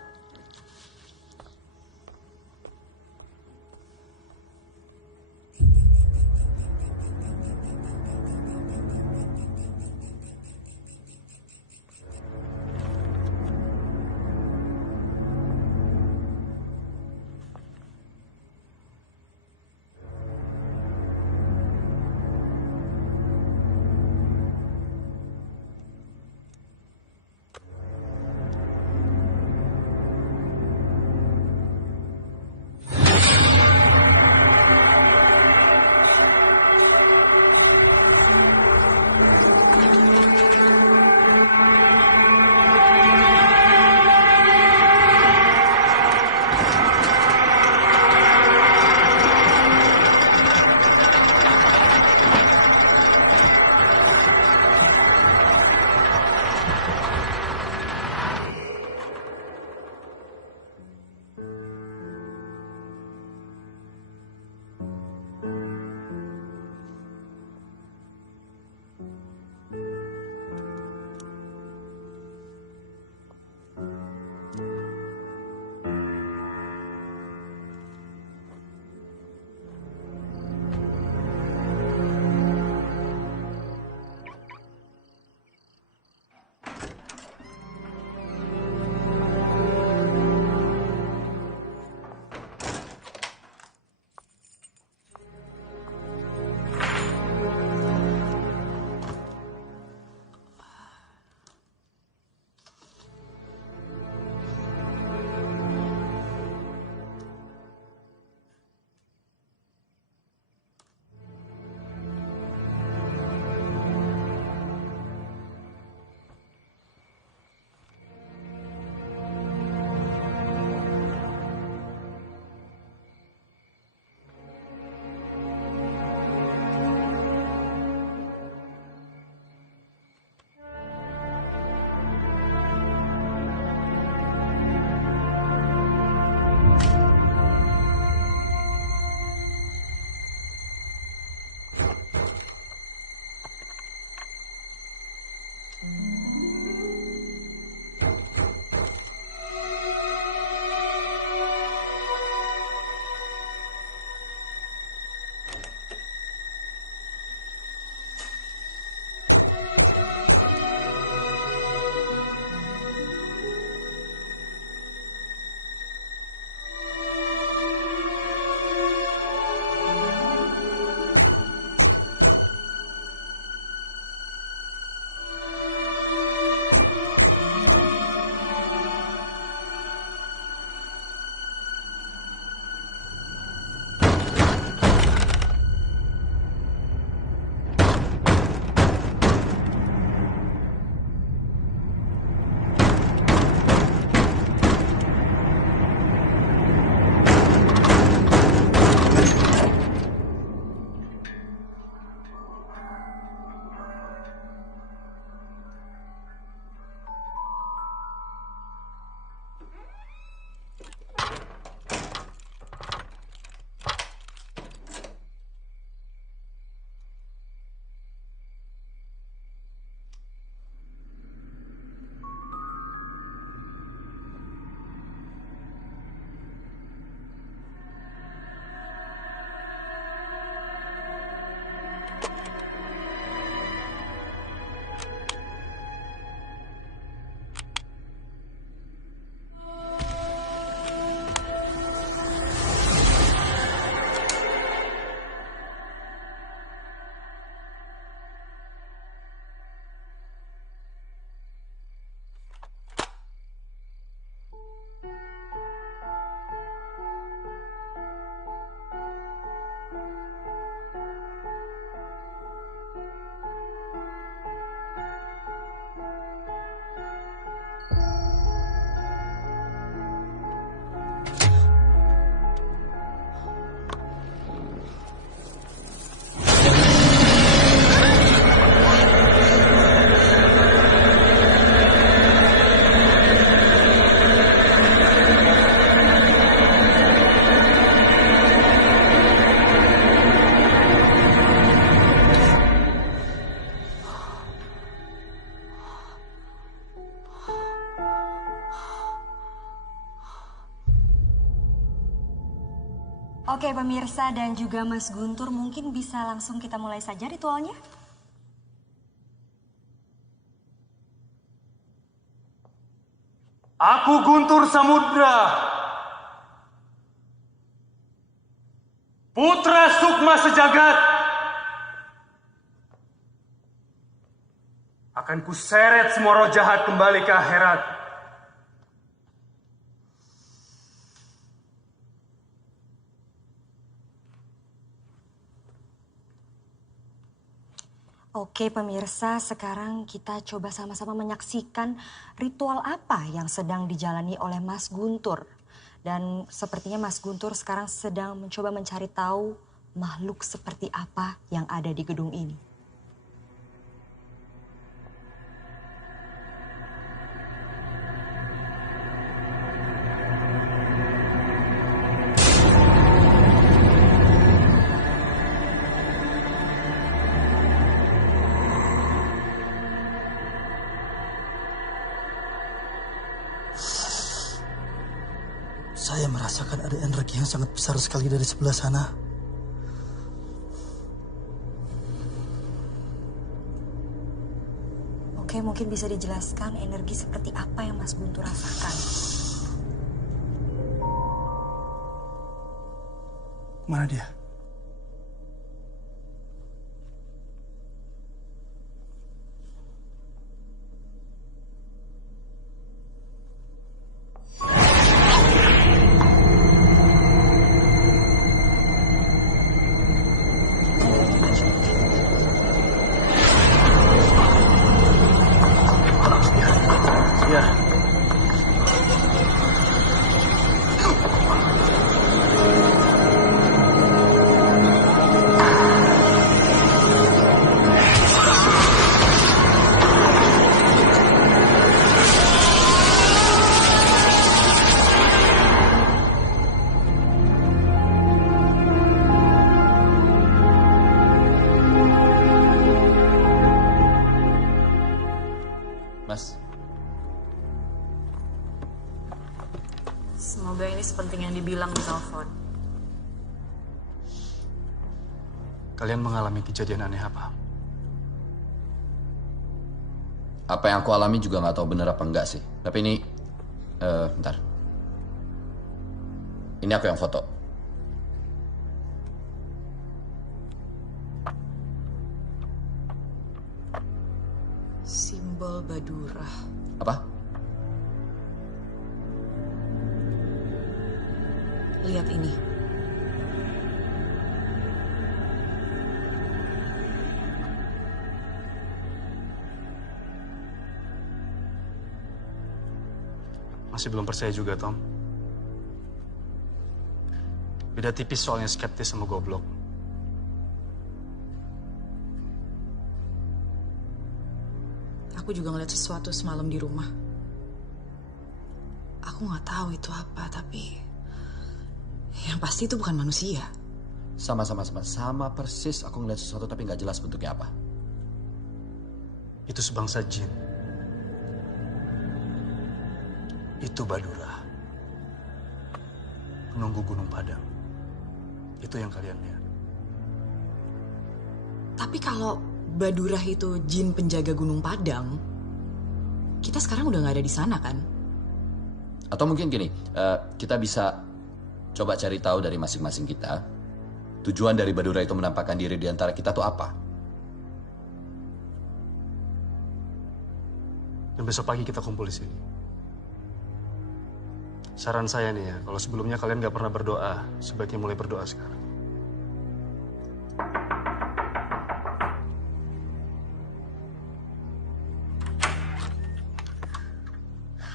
Oke pemirsa dan juga Mas Guntur, mungkin bisa langsung kita mulai saja ritualnya. Aku Guntur Samudra, putra Sukma Sejagat, akan kuseret semua roh jahat kembali ke akhirat. Oke pemirsa, sekarang kita coba sama-sama menyaksikan ritual apa yang sedang dijalani oleh Mas Guntur. Dan sepertinya Mas Guntur sekarang sedang mencoba mencari tahu makhluk seperti apa yang ada di gedung ini. Saya merasakan ada energi yang sangat besar sekali dari sebelah sana. Oke, mungkin bisa dijelaskan energi seperti apa yang Mas Guntur rasakan. Mana dia? Mas. Semoga ini sepenting yang dibilang di telepon. Kalian mengalami kejadian aneh apa? Apa yang aku alami juga nggak tahu bener apa enggak sih. Tapi ini, bentar. Ini aku yang foto. Simbol Badura. Apa? Lihat ini. Masih belum percaya juga, Tom. Beda tipis soalnya skeptis sama goblok. Aku juga ngeliat sesuatu semalam di rumah. Aku nggak tahu itu apa, tapi yang pasti itu bukan manusia. Sama persis aku ngeliat sesuatu tapi nggak jelas bentuknya apa. Itu sebangsa jin. Itu Badura. Penunggu Gunung Padang. Itu yang kalian lihat. Tapi kalau Badura itu jin penjaga Gunung Padang, kita sekarang udah nggak ada di sana kan? Atau mungkin gini, kita bisa coba cari tahu dari masing-masing kita, tujuan dari Badura itu menampakkan diri di antara kita tuh apa? Dan besok pagi kita kumpul di sini. Saran saya nih ya, kalau sebelumnya kalian nggak pernah berdoa, sebaiknya mulai berdoa sekarang.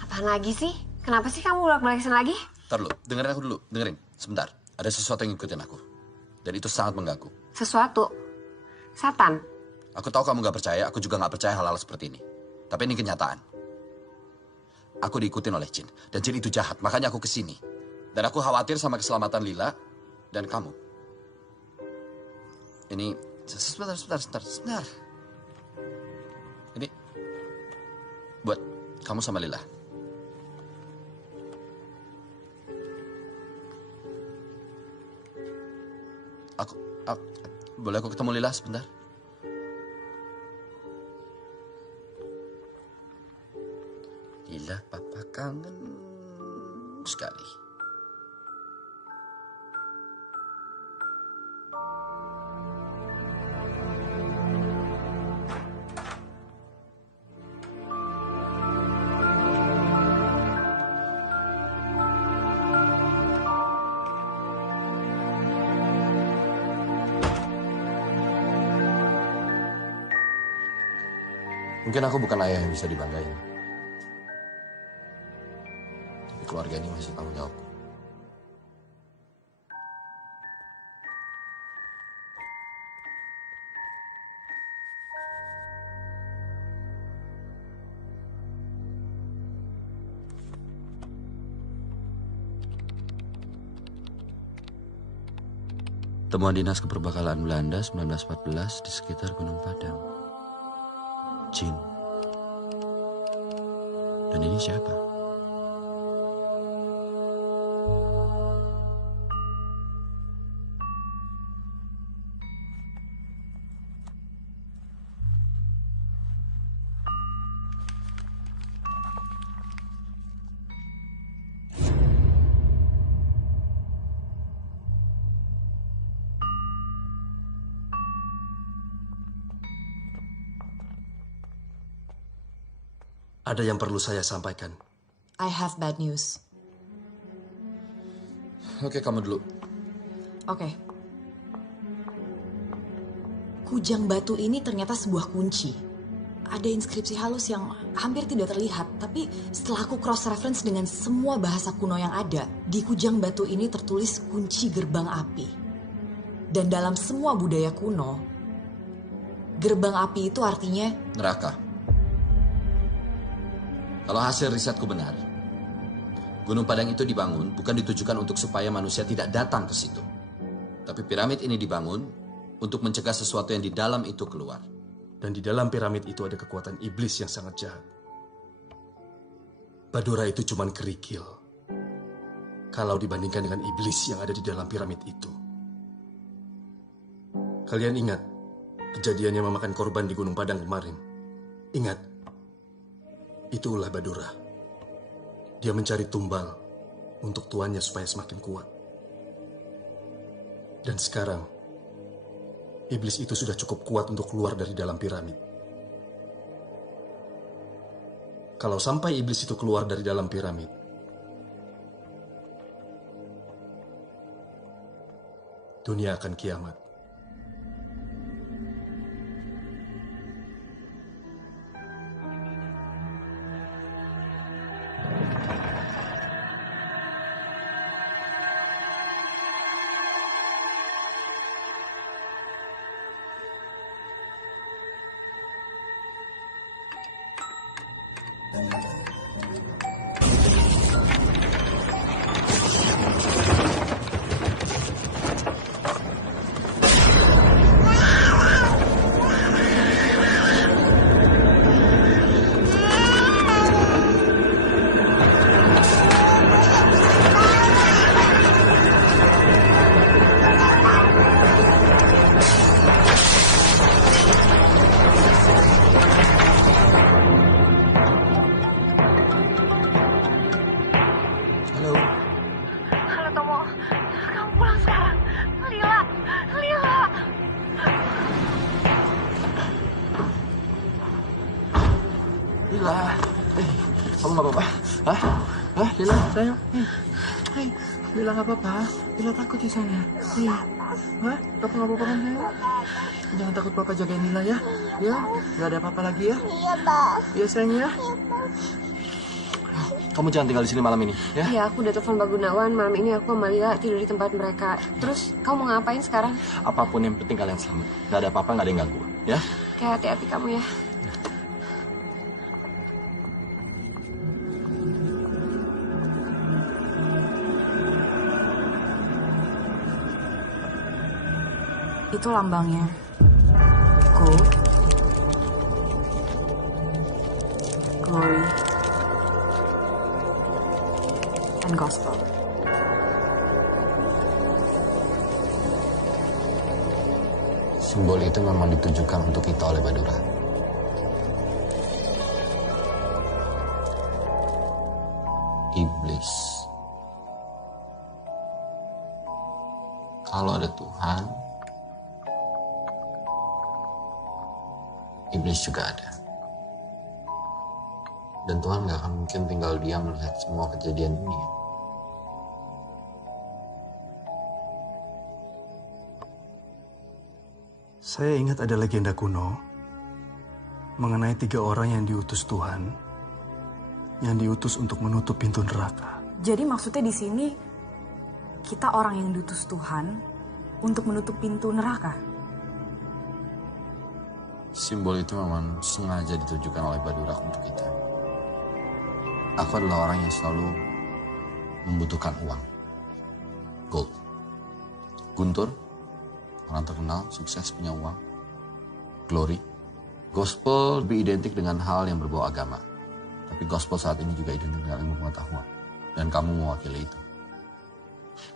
Apaan lagi sih? Kenapa sih kamu bolak-balik sini lagi? Ntar dulu, dengerin aku dulu, dengerin. Sebentar, ada sesuatu yang ngikutin aku. Dan itu sangat mengganggu. Sesuatu? Satan? Aku tahu kamu nggak percaya, aku juga nggak percaya hal-hal seperti ini. Tapi ini kenyataan. Aku diikutin oleh jin, dan jin itu jahat, makanya aku kesini. Dan aku khawatir sama keselamatan Lila dan kamu. Ini, sebentar. Ini, buat kamu sama Lila. Boleh aku ketemu Lila sebentar? Lila, papa kangen sekali. Mungkin aku bukan ayah yang bisa dibanggain. Tapi keluarga ini masih tanggung jawab. Temuan dinas keperbakalan Belanda 1914 di sekitar Gunung Padang. Jin. Dan ini siapa? Ada yang perlu saya sampaikan. I have bad news. Oke, kamu dulu. Oke. Kujang batu ini ternyata sebuah kunci. Ada inskripsi halus yang hampir tidak terlihat, tapi setelah aku cross-reference dengan semua bahasa kuno yang ada, di kujang batu ini tertulis kunci gerbang api. Dan dalam semua budaya kuno, gerbang api itu artinya neraka. Kalau hasil risetku benar, Gunung Padang itu dibangun bukan ditujukan untuk supaya manusia tidak datang ke situ. Tapi piramid ini dibangun untuk mencegah sesuatu yang di dalam itu keluar. Dan di dalam piramid itu ada kekuatan iblis yang sangat jahat. Badura itu cuma kerikil kalau dibandingkan dengan iblis yang ada di dalam piramid itu. Kalian ingat kejadian yang memakan korban di Gunung Padang kemarin? Ingat. Itu ulah Badura. Dia mencari tumbal untuk tuannya supaya semakin kuat. Dan sekarang, iblis itu sudah cukup kuat untuk keluar dari dalam piramid. Kalau sampai iblis itu keluar dari dalam piramid, dunia akan kiamat. Lila, sayang. Hai, Lila nggak apa-apa. Lila takut ya sayang. Hah? Kamu nggak apa-apa kan sayang? Jangan takut, papa jagain Lila ya. Ya, nggak ada apa-apa lagi ya. Iya, Pak. Iya sayang ya. Kamu jangan tinggal di sini malam ini, ya? Iya, aku udah telepon Pak Gunawan. Malam ini aku sama Lila tidur di tempat mereka. Terus, kamu mau ngapain sekarang? Apapun yang penting kalian selamat. Nggak ada apa-apa, nggak ada yang ganggu, ya? Kayak hati-hati kamu ya. Itu lambangnya. Gold, glory, and gospel. Simbol itu memang ditujukan untuk kita oleh Badura. Iblis. Kalau ada Tuhan, iblis juga ada. Dan Tuhan gak akan mungkin tinggal diam melihat semua kejadian ini. Saya ingat ada legenda kuno mengenai 3 orang yang diutus Tuhan, yang diutus untuk menutup pintu neraka. Jadi maksudnya di sini kita orang yang diutus Tuhan untuk menutup pintu neraka. Simbol itu memang sengaja ditujukan oleh Badura untuk kita. Aku adalah orang yang selalu membutuhkan uang. Gold. Guntur, orang terkenal, sukses, punya uang. Glory. Gospel lebih identik dengan hal yang berbau agama. Tapi gospel saat ini juga identik dengan ilmu pengetahuan. Dan kamu mewakili itu.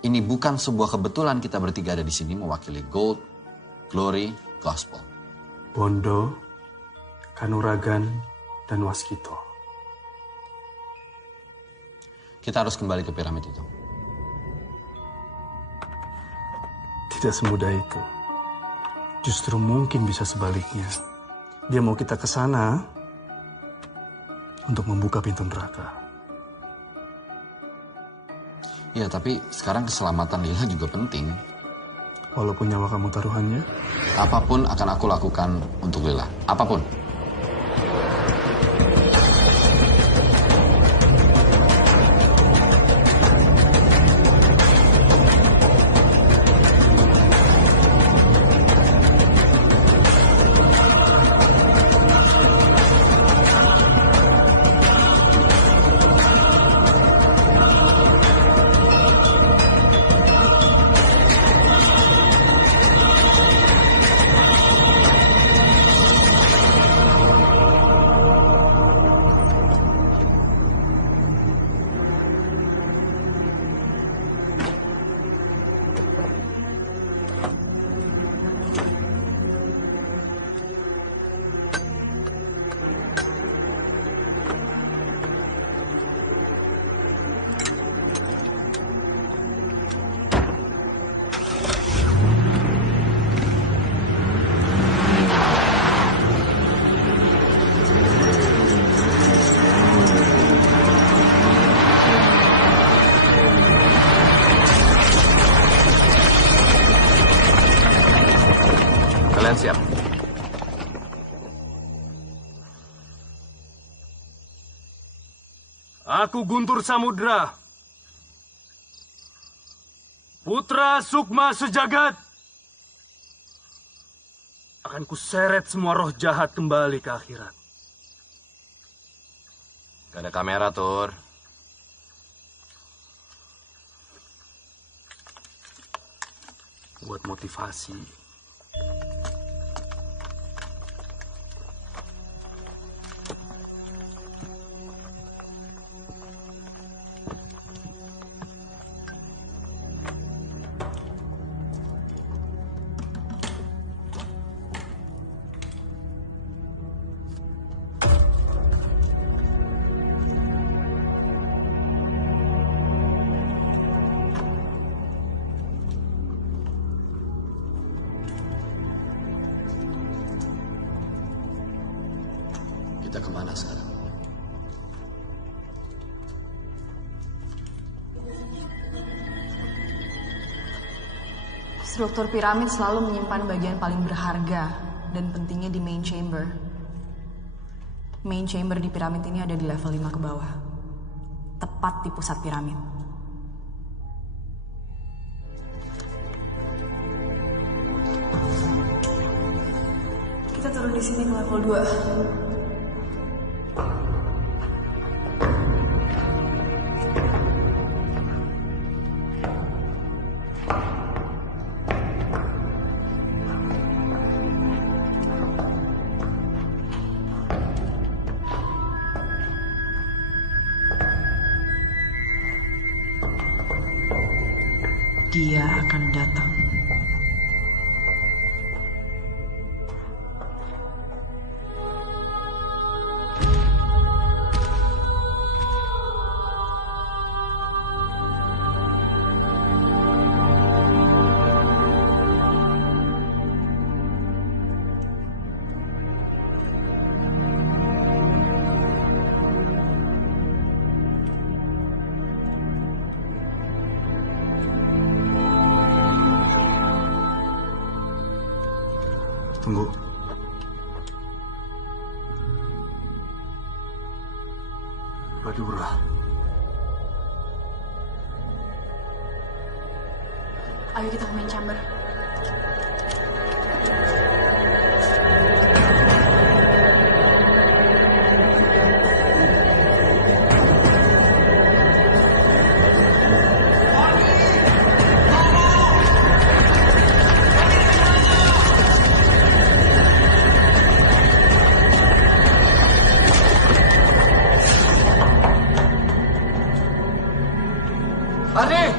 Ini bukan sebuah kebetulan kita bertiga ada di sini mewakili gold, glory, gospel. Bondo, Kanuragan, dan Waskito. Kita harus kembali ke piramid itu. Tidak semudah itu. Justru mungkin bisa sebaliknya. Dia mau kita ke sana untuk membuka pintu neraka. Ya, tapi sekarang keselamatan Lila juga penting. Walaupun nyawa kamu taruhannya? Apapun akan aku lakukan untuk Lila. Apapun. Siap. Aku Guntur Samudra, putra Sukma Sejagat. Akan kuseret semua roh jahat kembali ke akhirat. Gak ada kamera, Tur. Buat motivasi. Kita kemana sekarang? Struktur piramid selalu menyimpan bagian paling berharga dan pentingnya di main chamber. Main chamber di piramid ini ada di level 5 ke bawah. Tepat di pusat piramid. Kita turun di sini ke level 2. Dia akan datang. Badura. Ayo kita ke main chamber. Arni!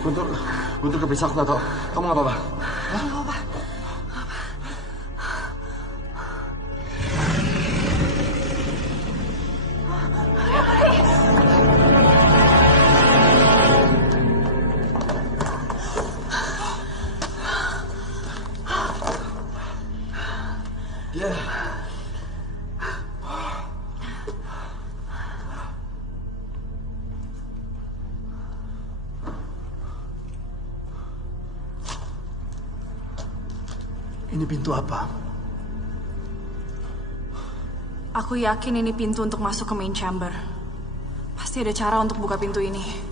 Guntur! Guntur kepisah, aku nggak tahu. Kamu nggak apa-apa? Nggak apa-apa. Dia. Ini pintu apa? Aku yakin ini pintu untuk masuk ke main chamber. Pasti ada cara untuk buka pintu ini.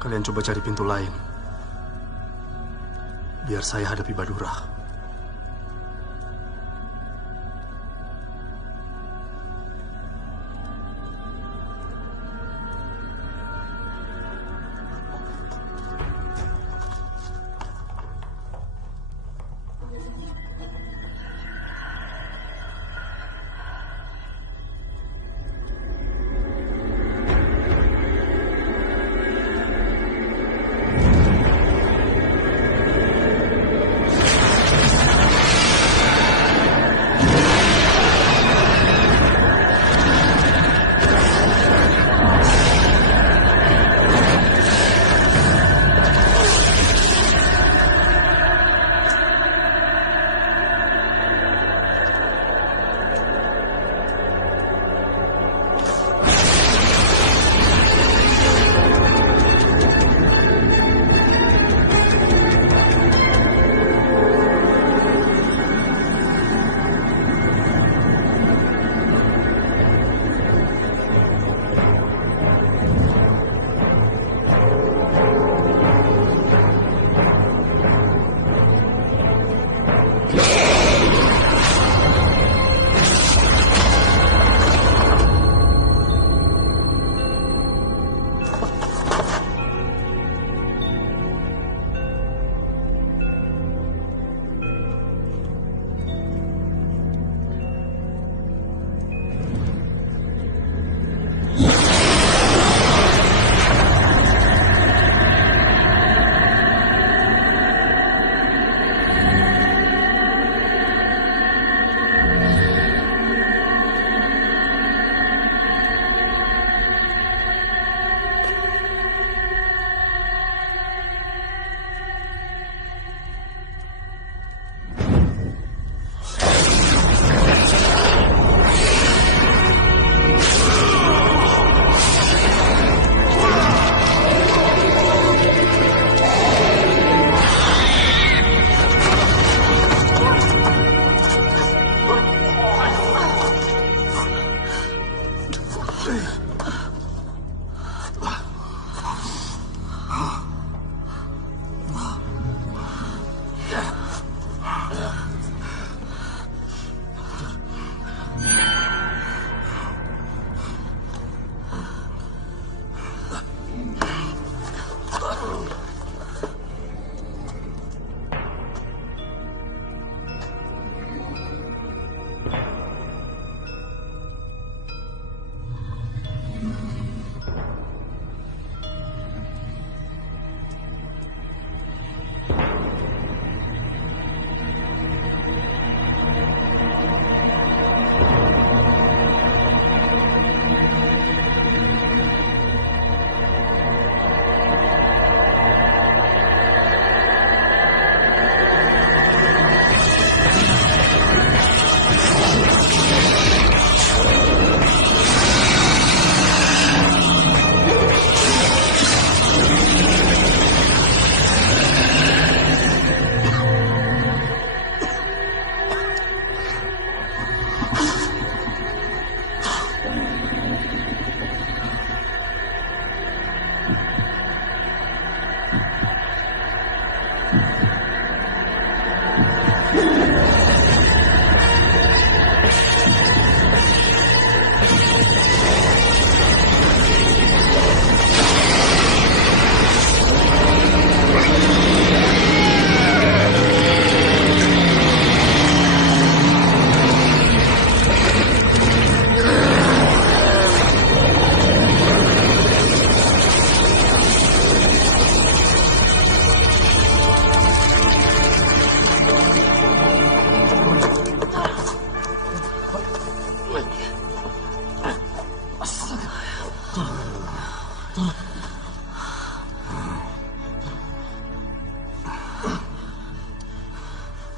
Kalian coba cari pintu lain. Biar saya hadapi Badura.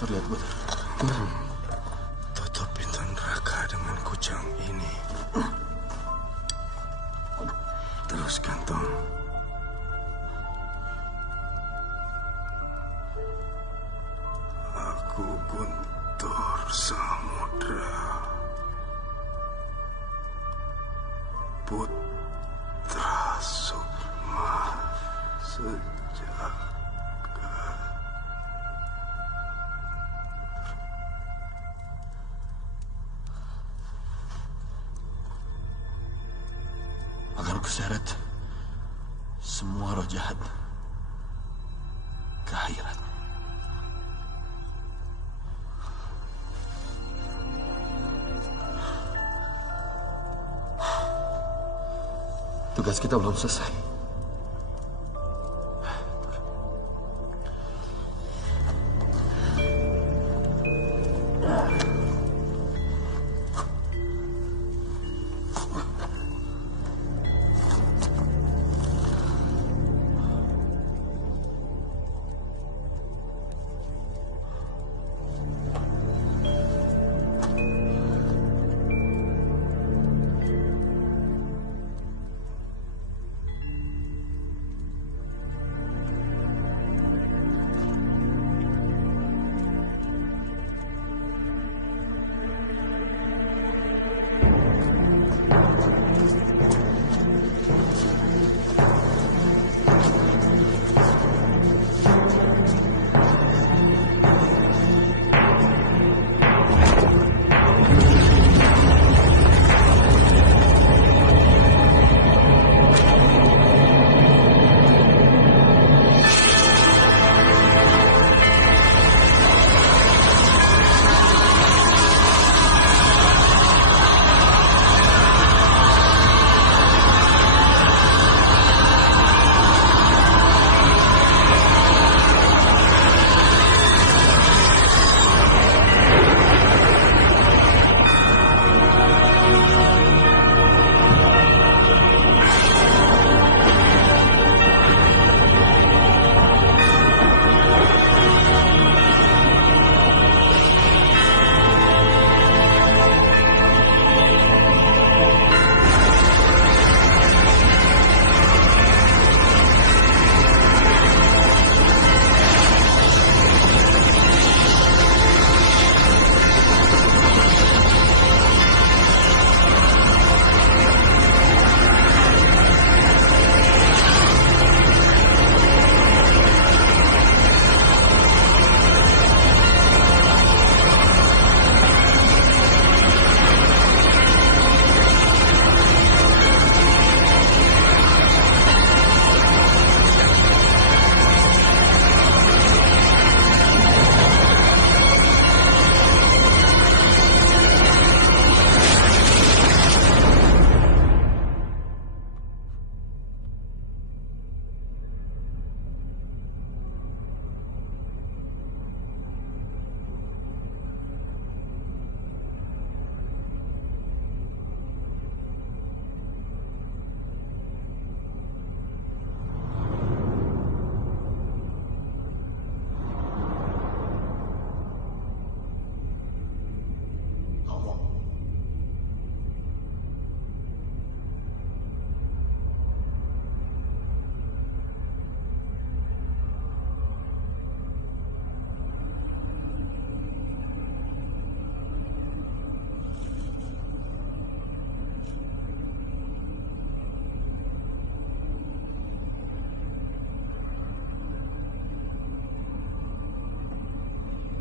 Terlihat betul. Tutup pintu neraka dengan kujang ini. Terus gantung. Aku Guntur Samudra, putra Sukma. kuseret semua roh jahat ke akhirat. Tugas kita belum selesai.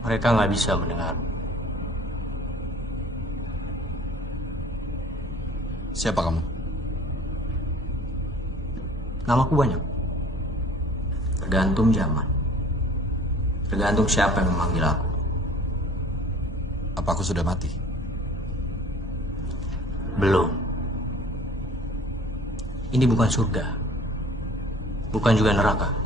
Mereka nggak bisa mendengar. Siapa kamu? Namaku banyak. Tergantung zaman. Tergantung siapa yang memanggil aku. Apa aku sudah mati? Belum. Ini bukan surga. Bukan juga neraka.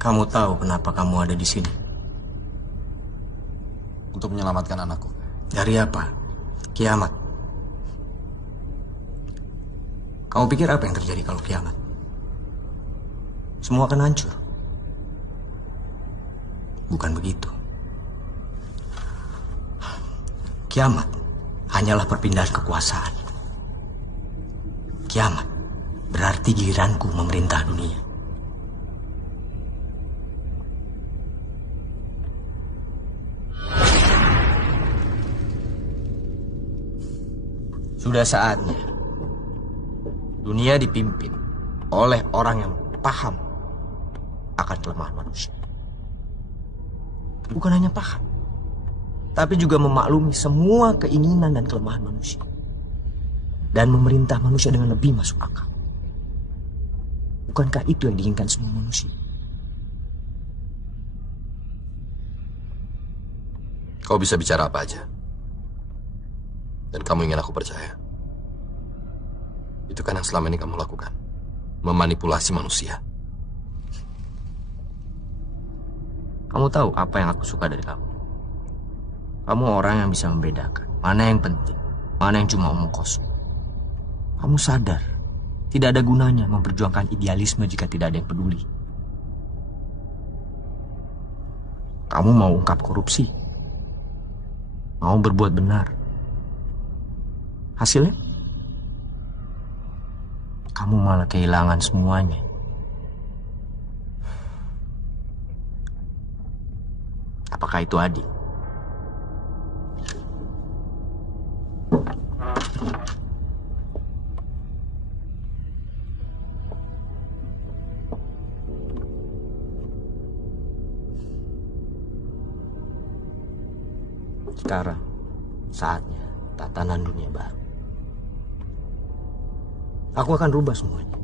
Kamu tahu kenapa kamu ada di sini? Untuk menyelamatkan anakku. Dari apa? Kiamat. Kamu pikir apa yang terjadi kalau kiamat? Semua akan hancur. Bukan begitu. Kiamat hanyalah perpindahan kekuasaan. Kiamat berarti giliranku memerintah dunia. Sudah saatnya dunia dipimpin oleh orang yang paham akan kelemahan manusia. Bukan hanya paham, tapi juga memaklumi semua keinginan dan kelemahan manusia. Dan memerintah manusia dengan lebih masuk akal. Bukankah itu yang diinginkan semua manusia? Kau bisa bicara apa aja. Dan kamu ingin aku percaya. Itu kan yang selama ini kamu lakukan. Memanipulasi manusia. Kamu tahu apa yang aku suka dari kamu? Kamu orang yang bisa membedakan mana yang penting, mana yang cuma omong kosong. Kamu sadar, tidak ada gunanya memperjuangkan idealisme jika tidak ada yang peduli. Kamu mau ungkap korupsi, mau berbuat benar. Hasilnya? Kamu malah kehilangan semuanya. Apakah itu adil? Sekarang saatnya tatanan dunia baru. Aku akan rubah semuanya.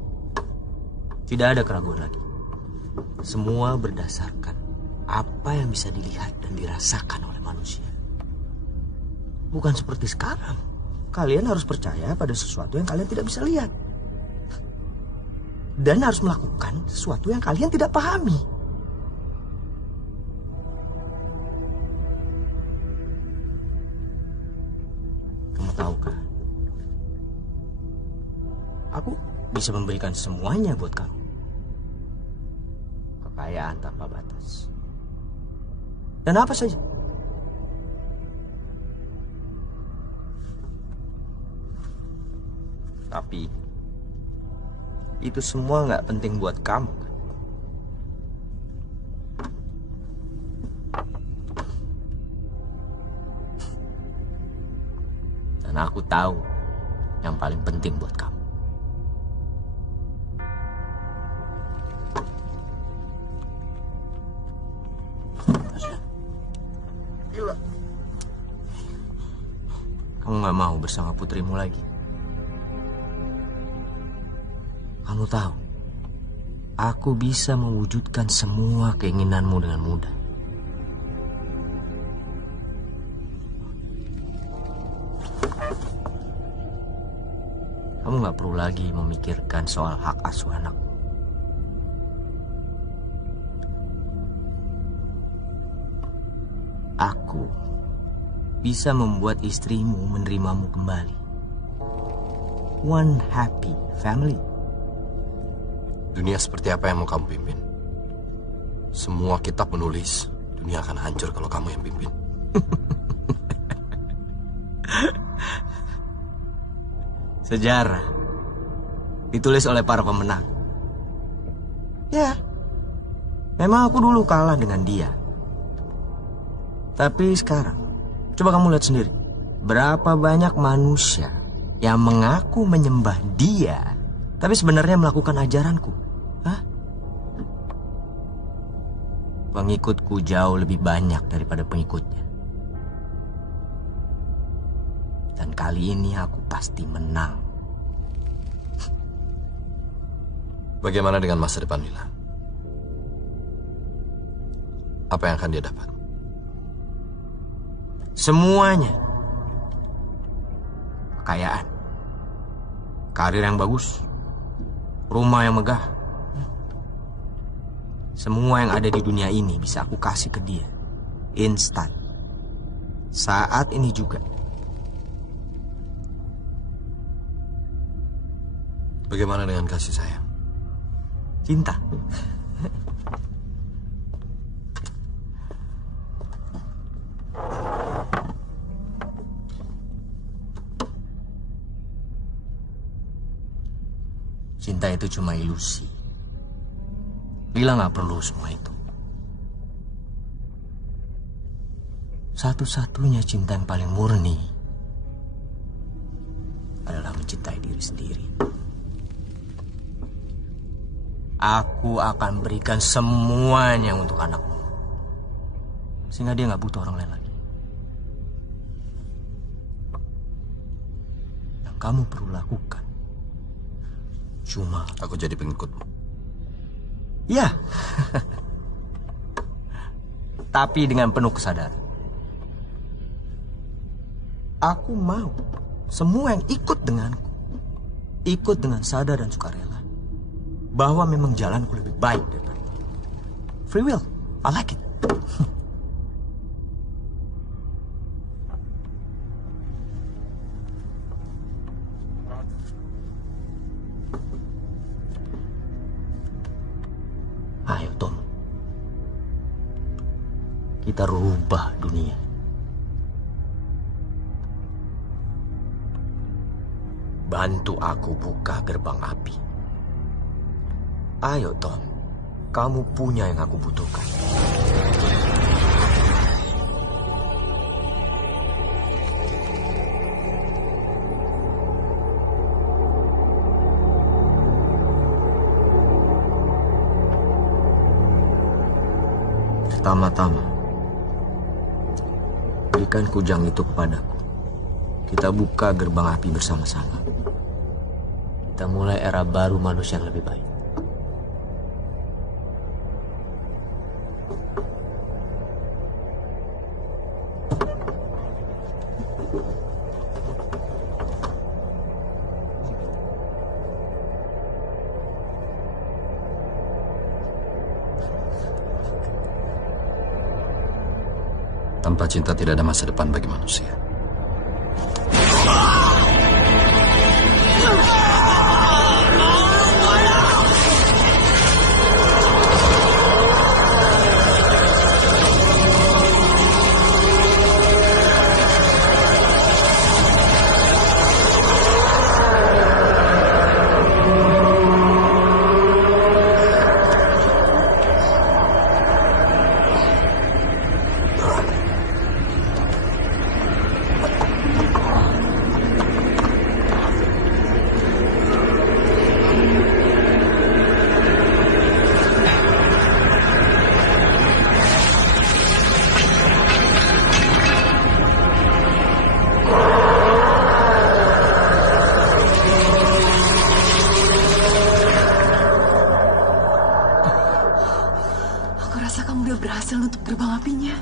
Tidak ada keraguan lagi. Semua berdasarkan apa yang bisa dilihat dan dirasakan oleh manusia. Bukan seperti sekarang. Kalian harus percaya pada sesuatu yang kalian tidak bisa lihat. Dan harus melakukan sesuatu yang kalian tidak pahami. Tahukah? Aku bisa memberikan semuanya buat kamu. Kekayaan tanpa batas. Dan apa saja. Tapi itu semua nggak penting buat kamu. Dan aku tahu yang paling penting buat kamu. Gila. Kamu gak mau bersama putrimu lagi. Kamu tahu, aku bisa mewujudkan semua keinginanmu dengan mudah. Kamu gak perlu lagi memikirkan soal hak asuh anak. Aku bisa membuat istrimu menerimamu kembali. One happy family. Dunia seperti apa yang mau kamu pimpin? Semua kitab menulis, dunia akan hancur kalau kamu yang pimpin. Sejarah ditulis oleh para pemenang. Ya, memang aku dulu kalah dengan dia. Tapi sekarang, coba kamu lihat sendiri. Berapa banyak manusia yang mengaku menyembah dia, tapi sebenarnya melakukan ajaranku. Hah? Pengikutku jauh lebih banyak daripada pengikutnya. Dan kali ini aku pasti menang. Bagaimana dengan masa depan Mila? Apa yang akan dia dapat? Semuanya. Kekayaan. Karir yang bagus. Rumah yang megah. Semua yang ada di dunia ini bisa aku kasih ke dia. Instan. Saat ini juga. Bagaimana dengan kasih sayang? Cinta. Cinta itu cuma ilusi. Lila gak perlu semua itu. Satu-satunya cinta yang paling murni adalah mencintai diri sendiri. Aku akan berikan semuanya untuk anakmu. Sehingga dia nggak butuh orang lain lagi. Yang kamu perlu lakukan cuma... Aku jadi pengikutmu. Ya. Tapi dengan penuh kesadaran. Aku mau semua yang ikut denganku, ikut dengan sadar dan sukarela bahwa memang jalanku lebih baik daripada ini. Free will, I like it. Ayo Tom, kita rubah dunia. Bantu aku buka gerbang api. Ayo Tom, kamu punya yang aku butuhkan. Pertama-tama, berikan kujang itu kepadaku. Kita buka gerbang api bersama-sama. Kita mulai era baru manusia yang lebih baik. Tanpa cinta tidak ada masa depan bagi manusia. Berhasil untuk gerbang apinya.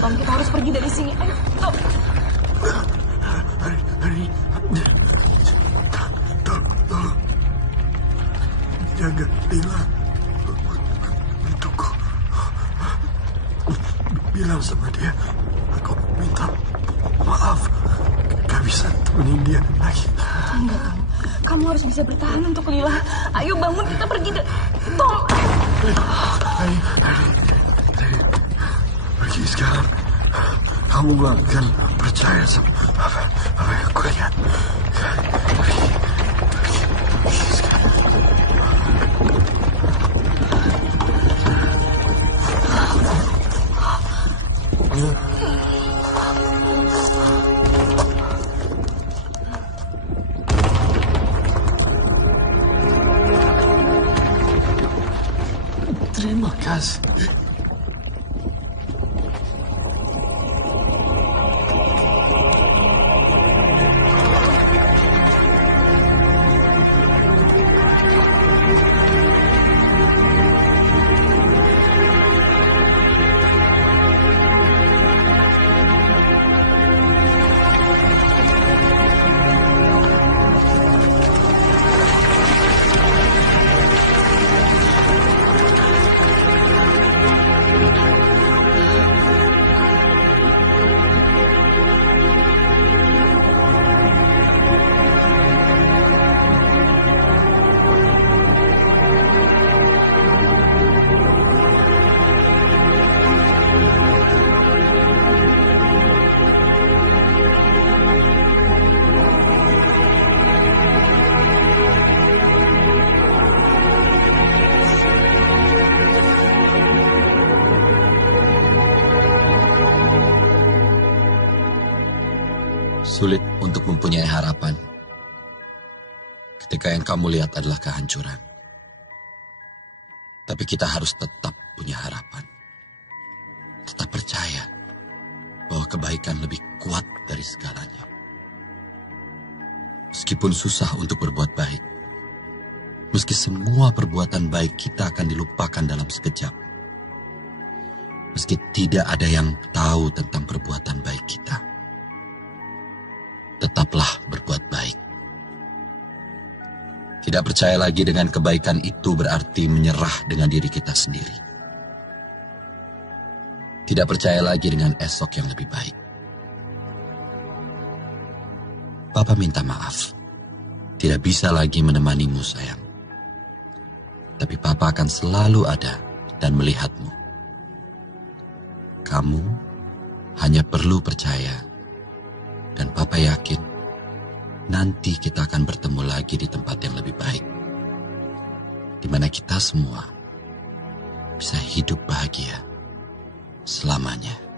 Tom, kita harus pergi dari sini. Ayo, Tom. Tolong. Jaga Lila. Tunggu. Bilang sama dia, aku minta maaf. Gak bisa temenin dia lagi. Enggak, Tom. Kamu harus bisa bertahan untuk Lila. Ayo bangun, kita pergi. Tom. Pergi sekarang. Kamu gak akan percaya sama apa yang aku lihat. Pergi sekarang. Terima kasih. Sulit untuk mempunyai harapan ketika yang kamu lihat adalah kehancuran. Tapi kita harus tetap punya harapan. Tetap percaya bahwa kebaikan lebih kuat dari segalanya. Meskipun susah untuk berbuat baik, meski semua perbuatan baik kita akan dilupakan dalam sekejap, meski tidak ada yang tahu tentang perbuatan baik kita, tetaplah berbuat baik. Tidak percaya lagi dengan kebaikan itu berarti menyerah dengan diri kita sendiri. Tidak percaya lagi dengan esok yang lebih baik. Papa minta maaf. Tidak bisa lagi menemanimu, sayang. Tapi Papa akan selalu ada dan melihatmu. Kamu hanya perlu percaya. Dan Papa yakin nanti kita akan bertemu lagi di tempat yang lebih baik. Di mana kita semua bisa hidup bahagia selamanya.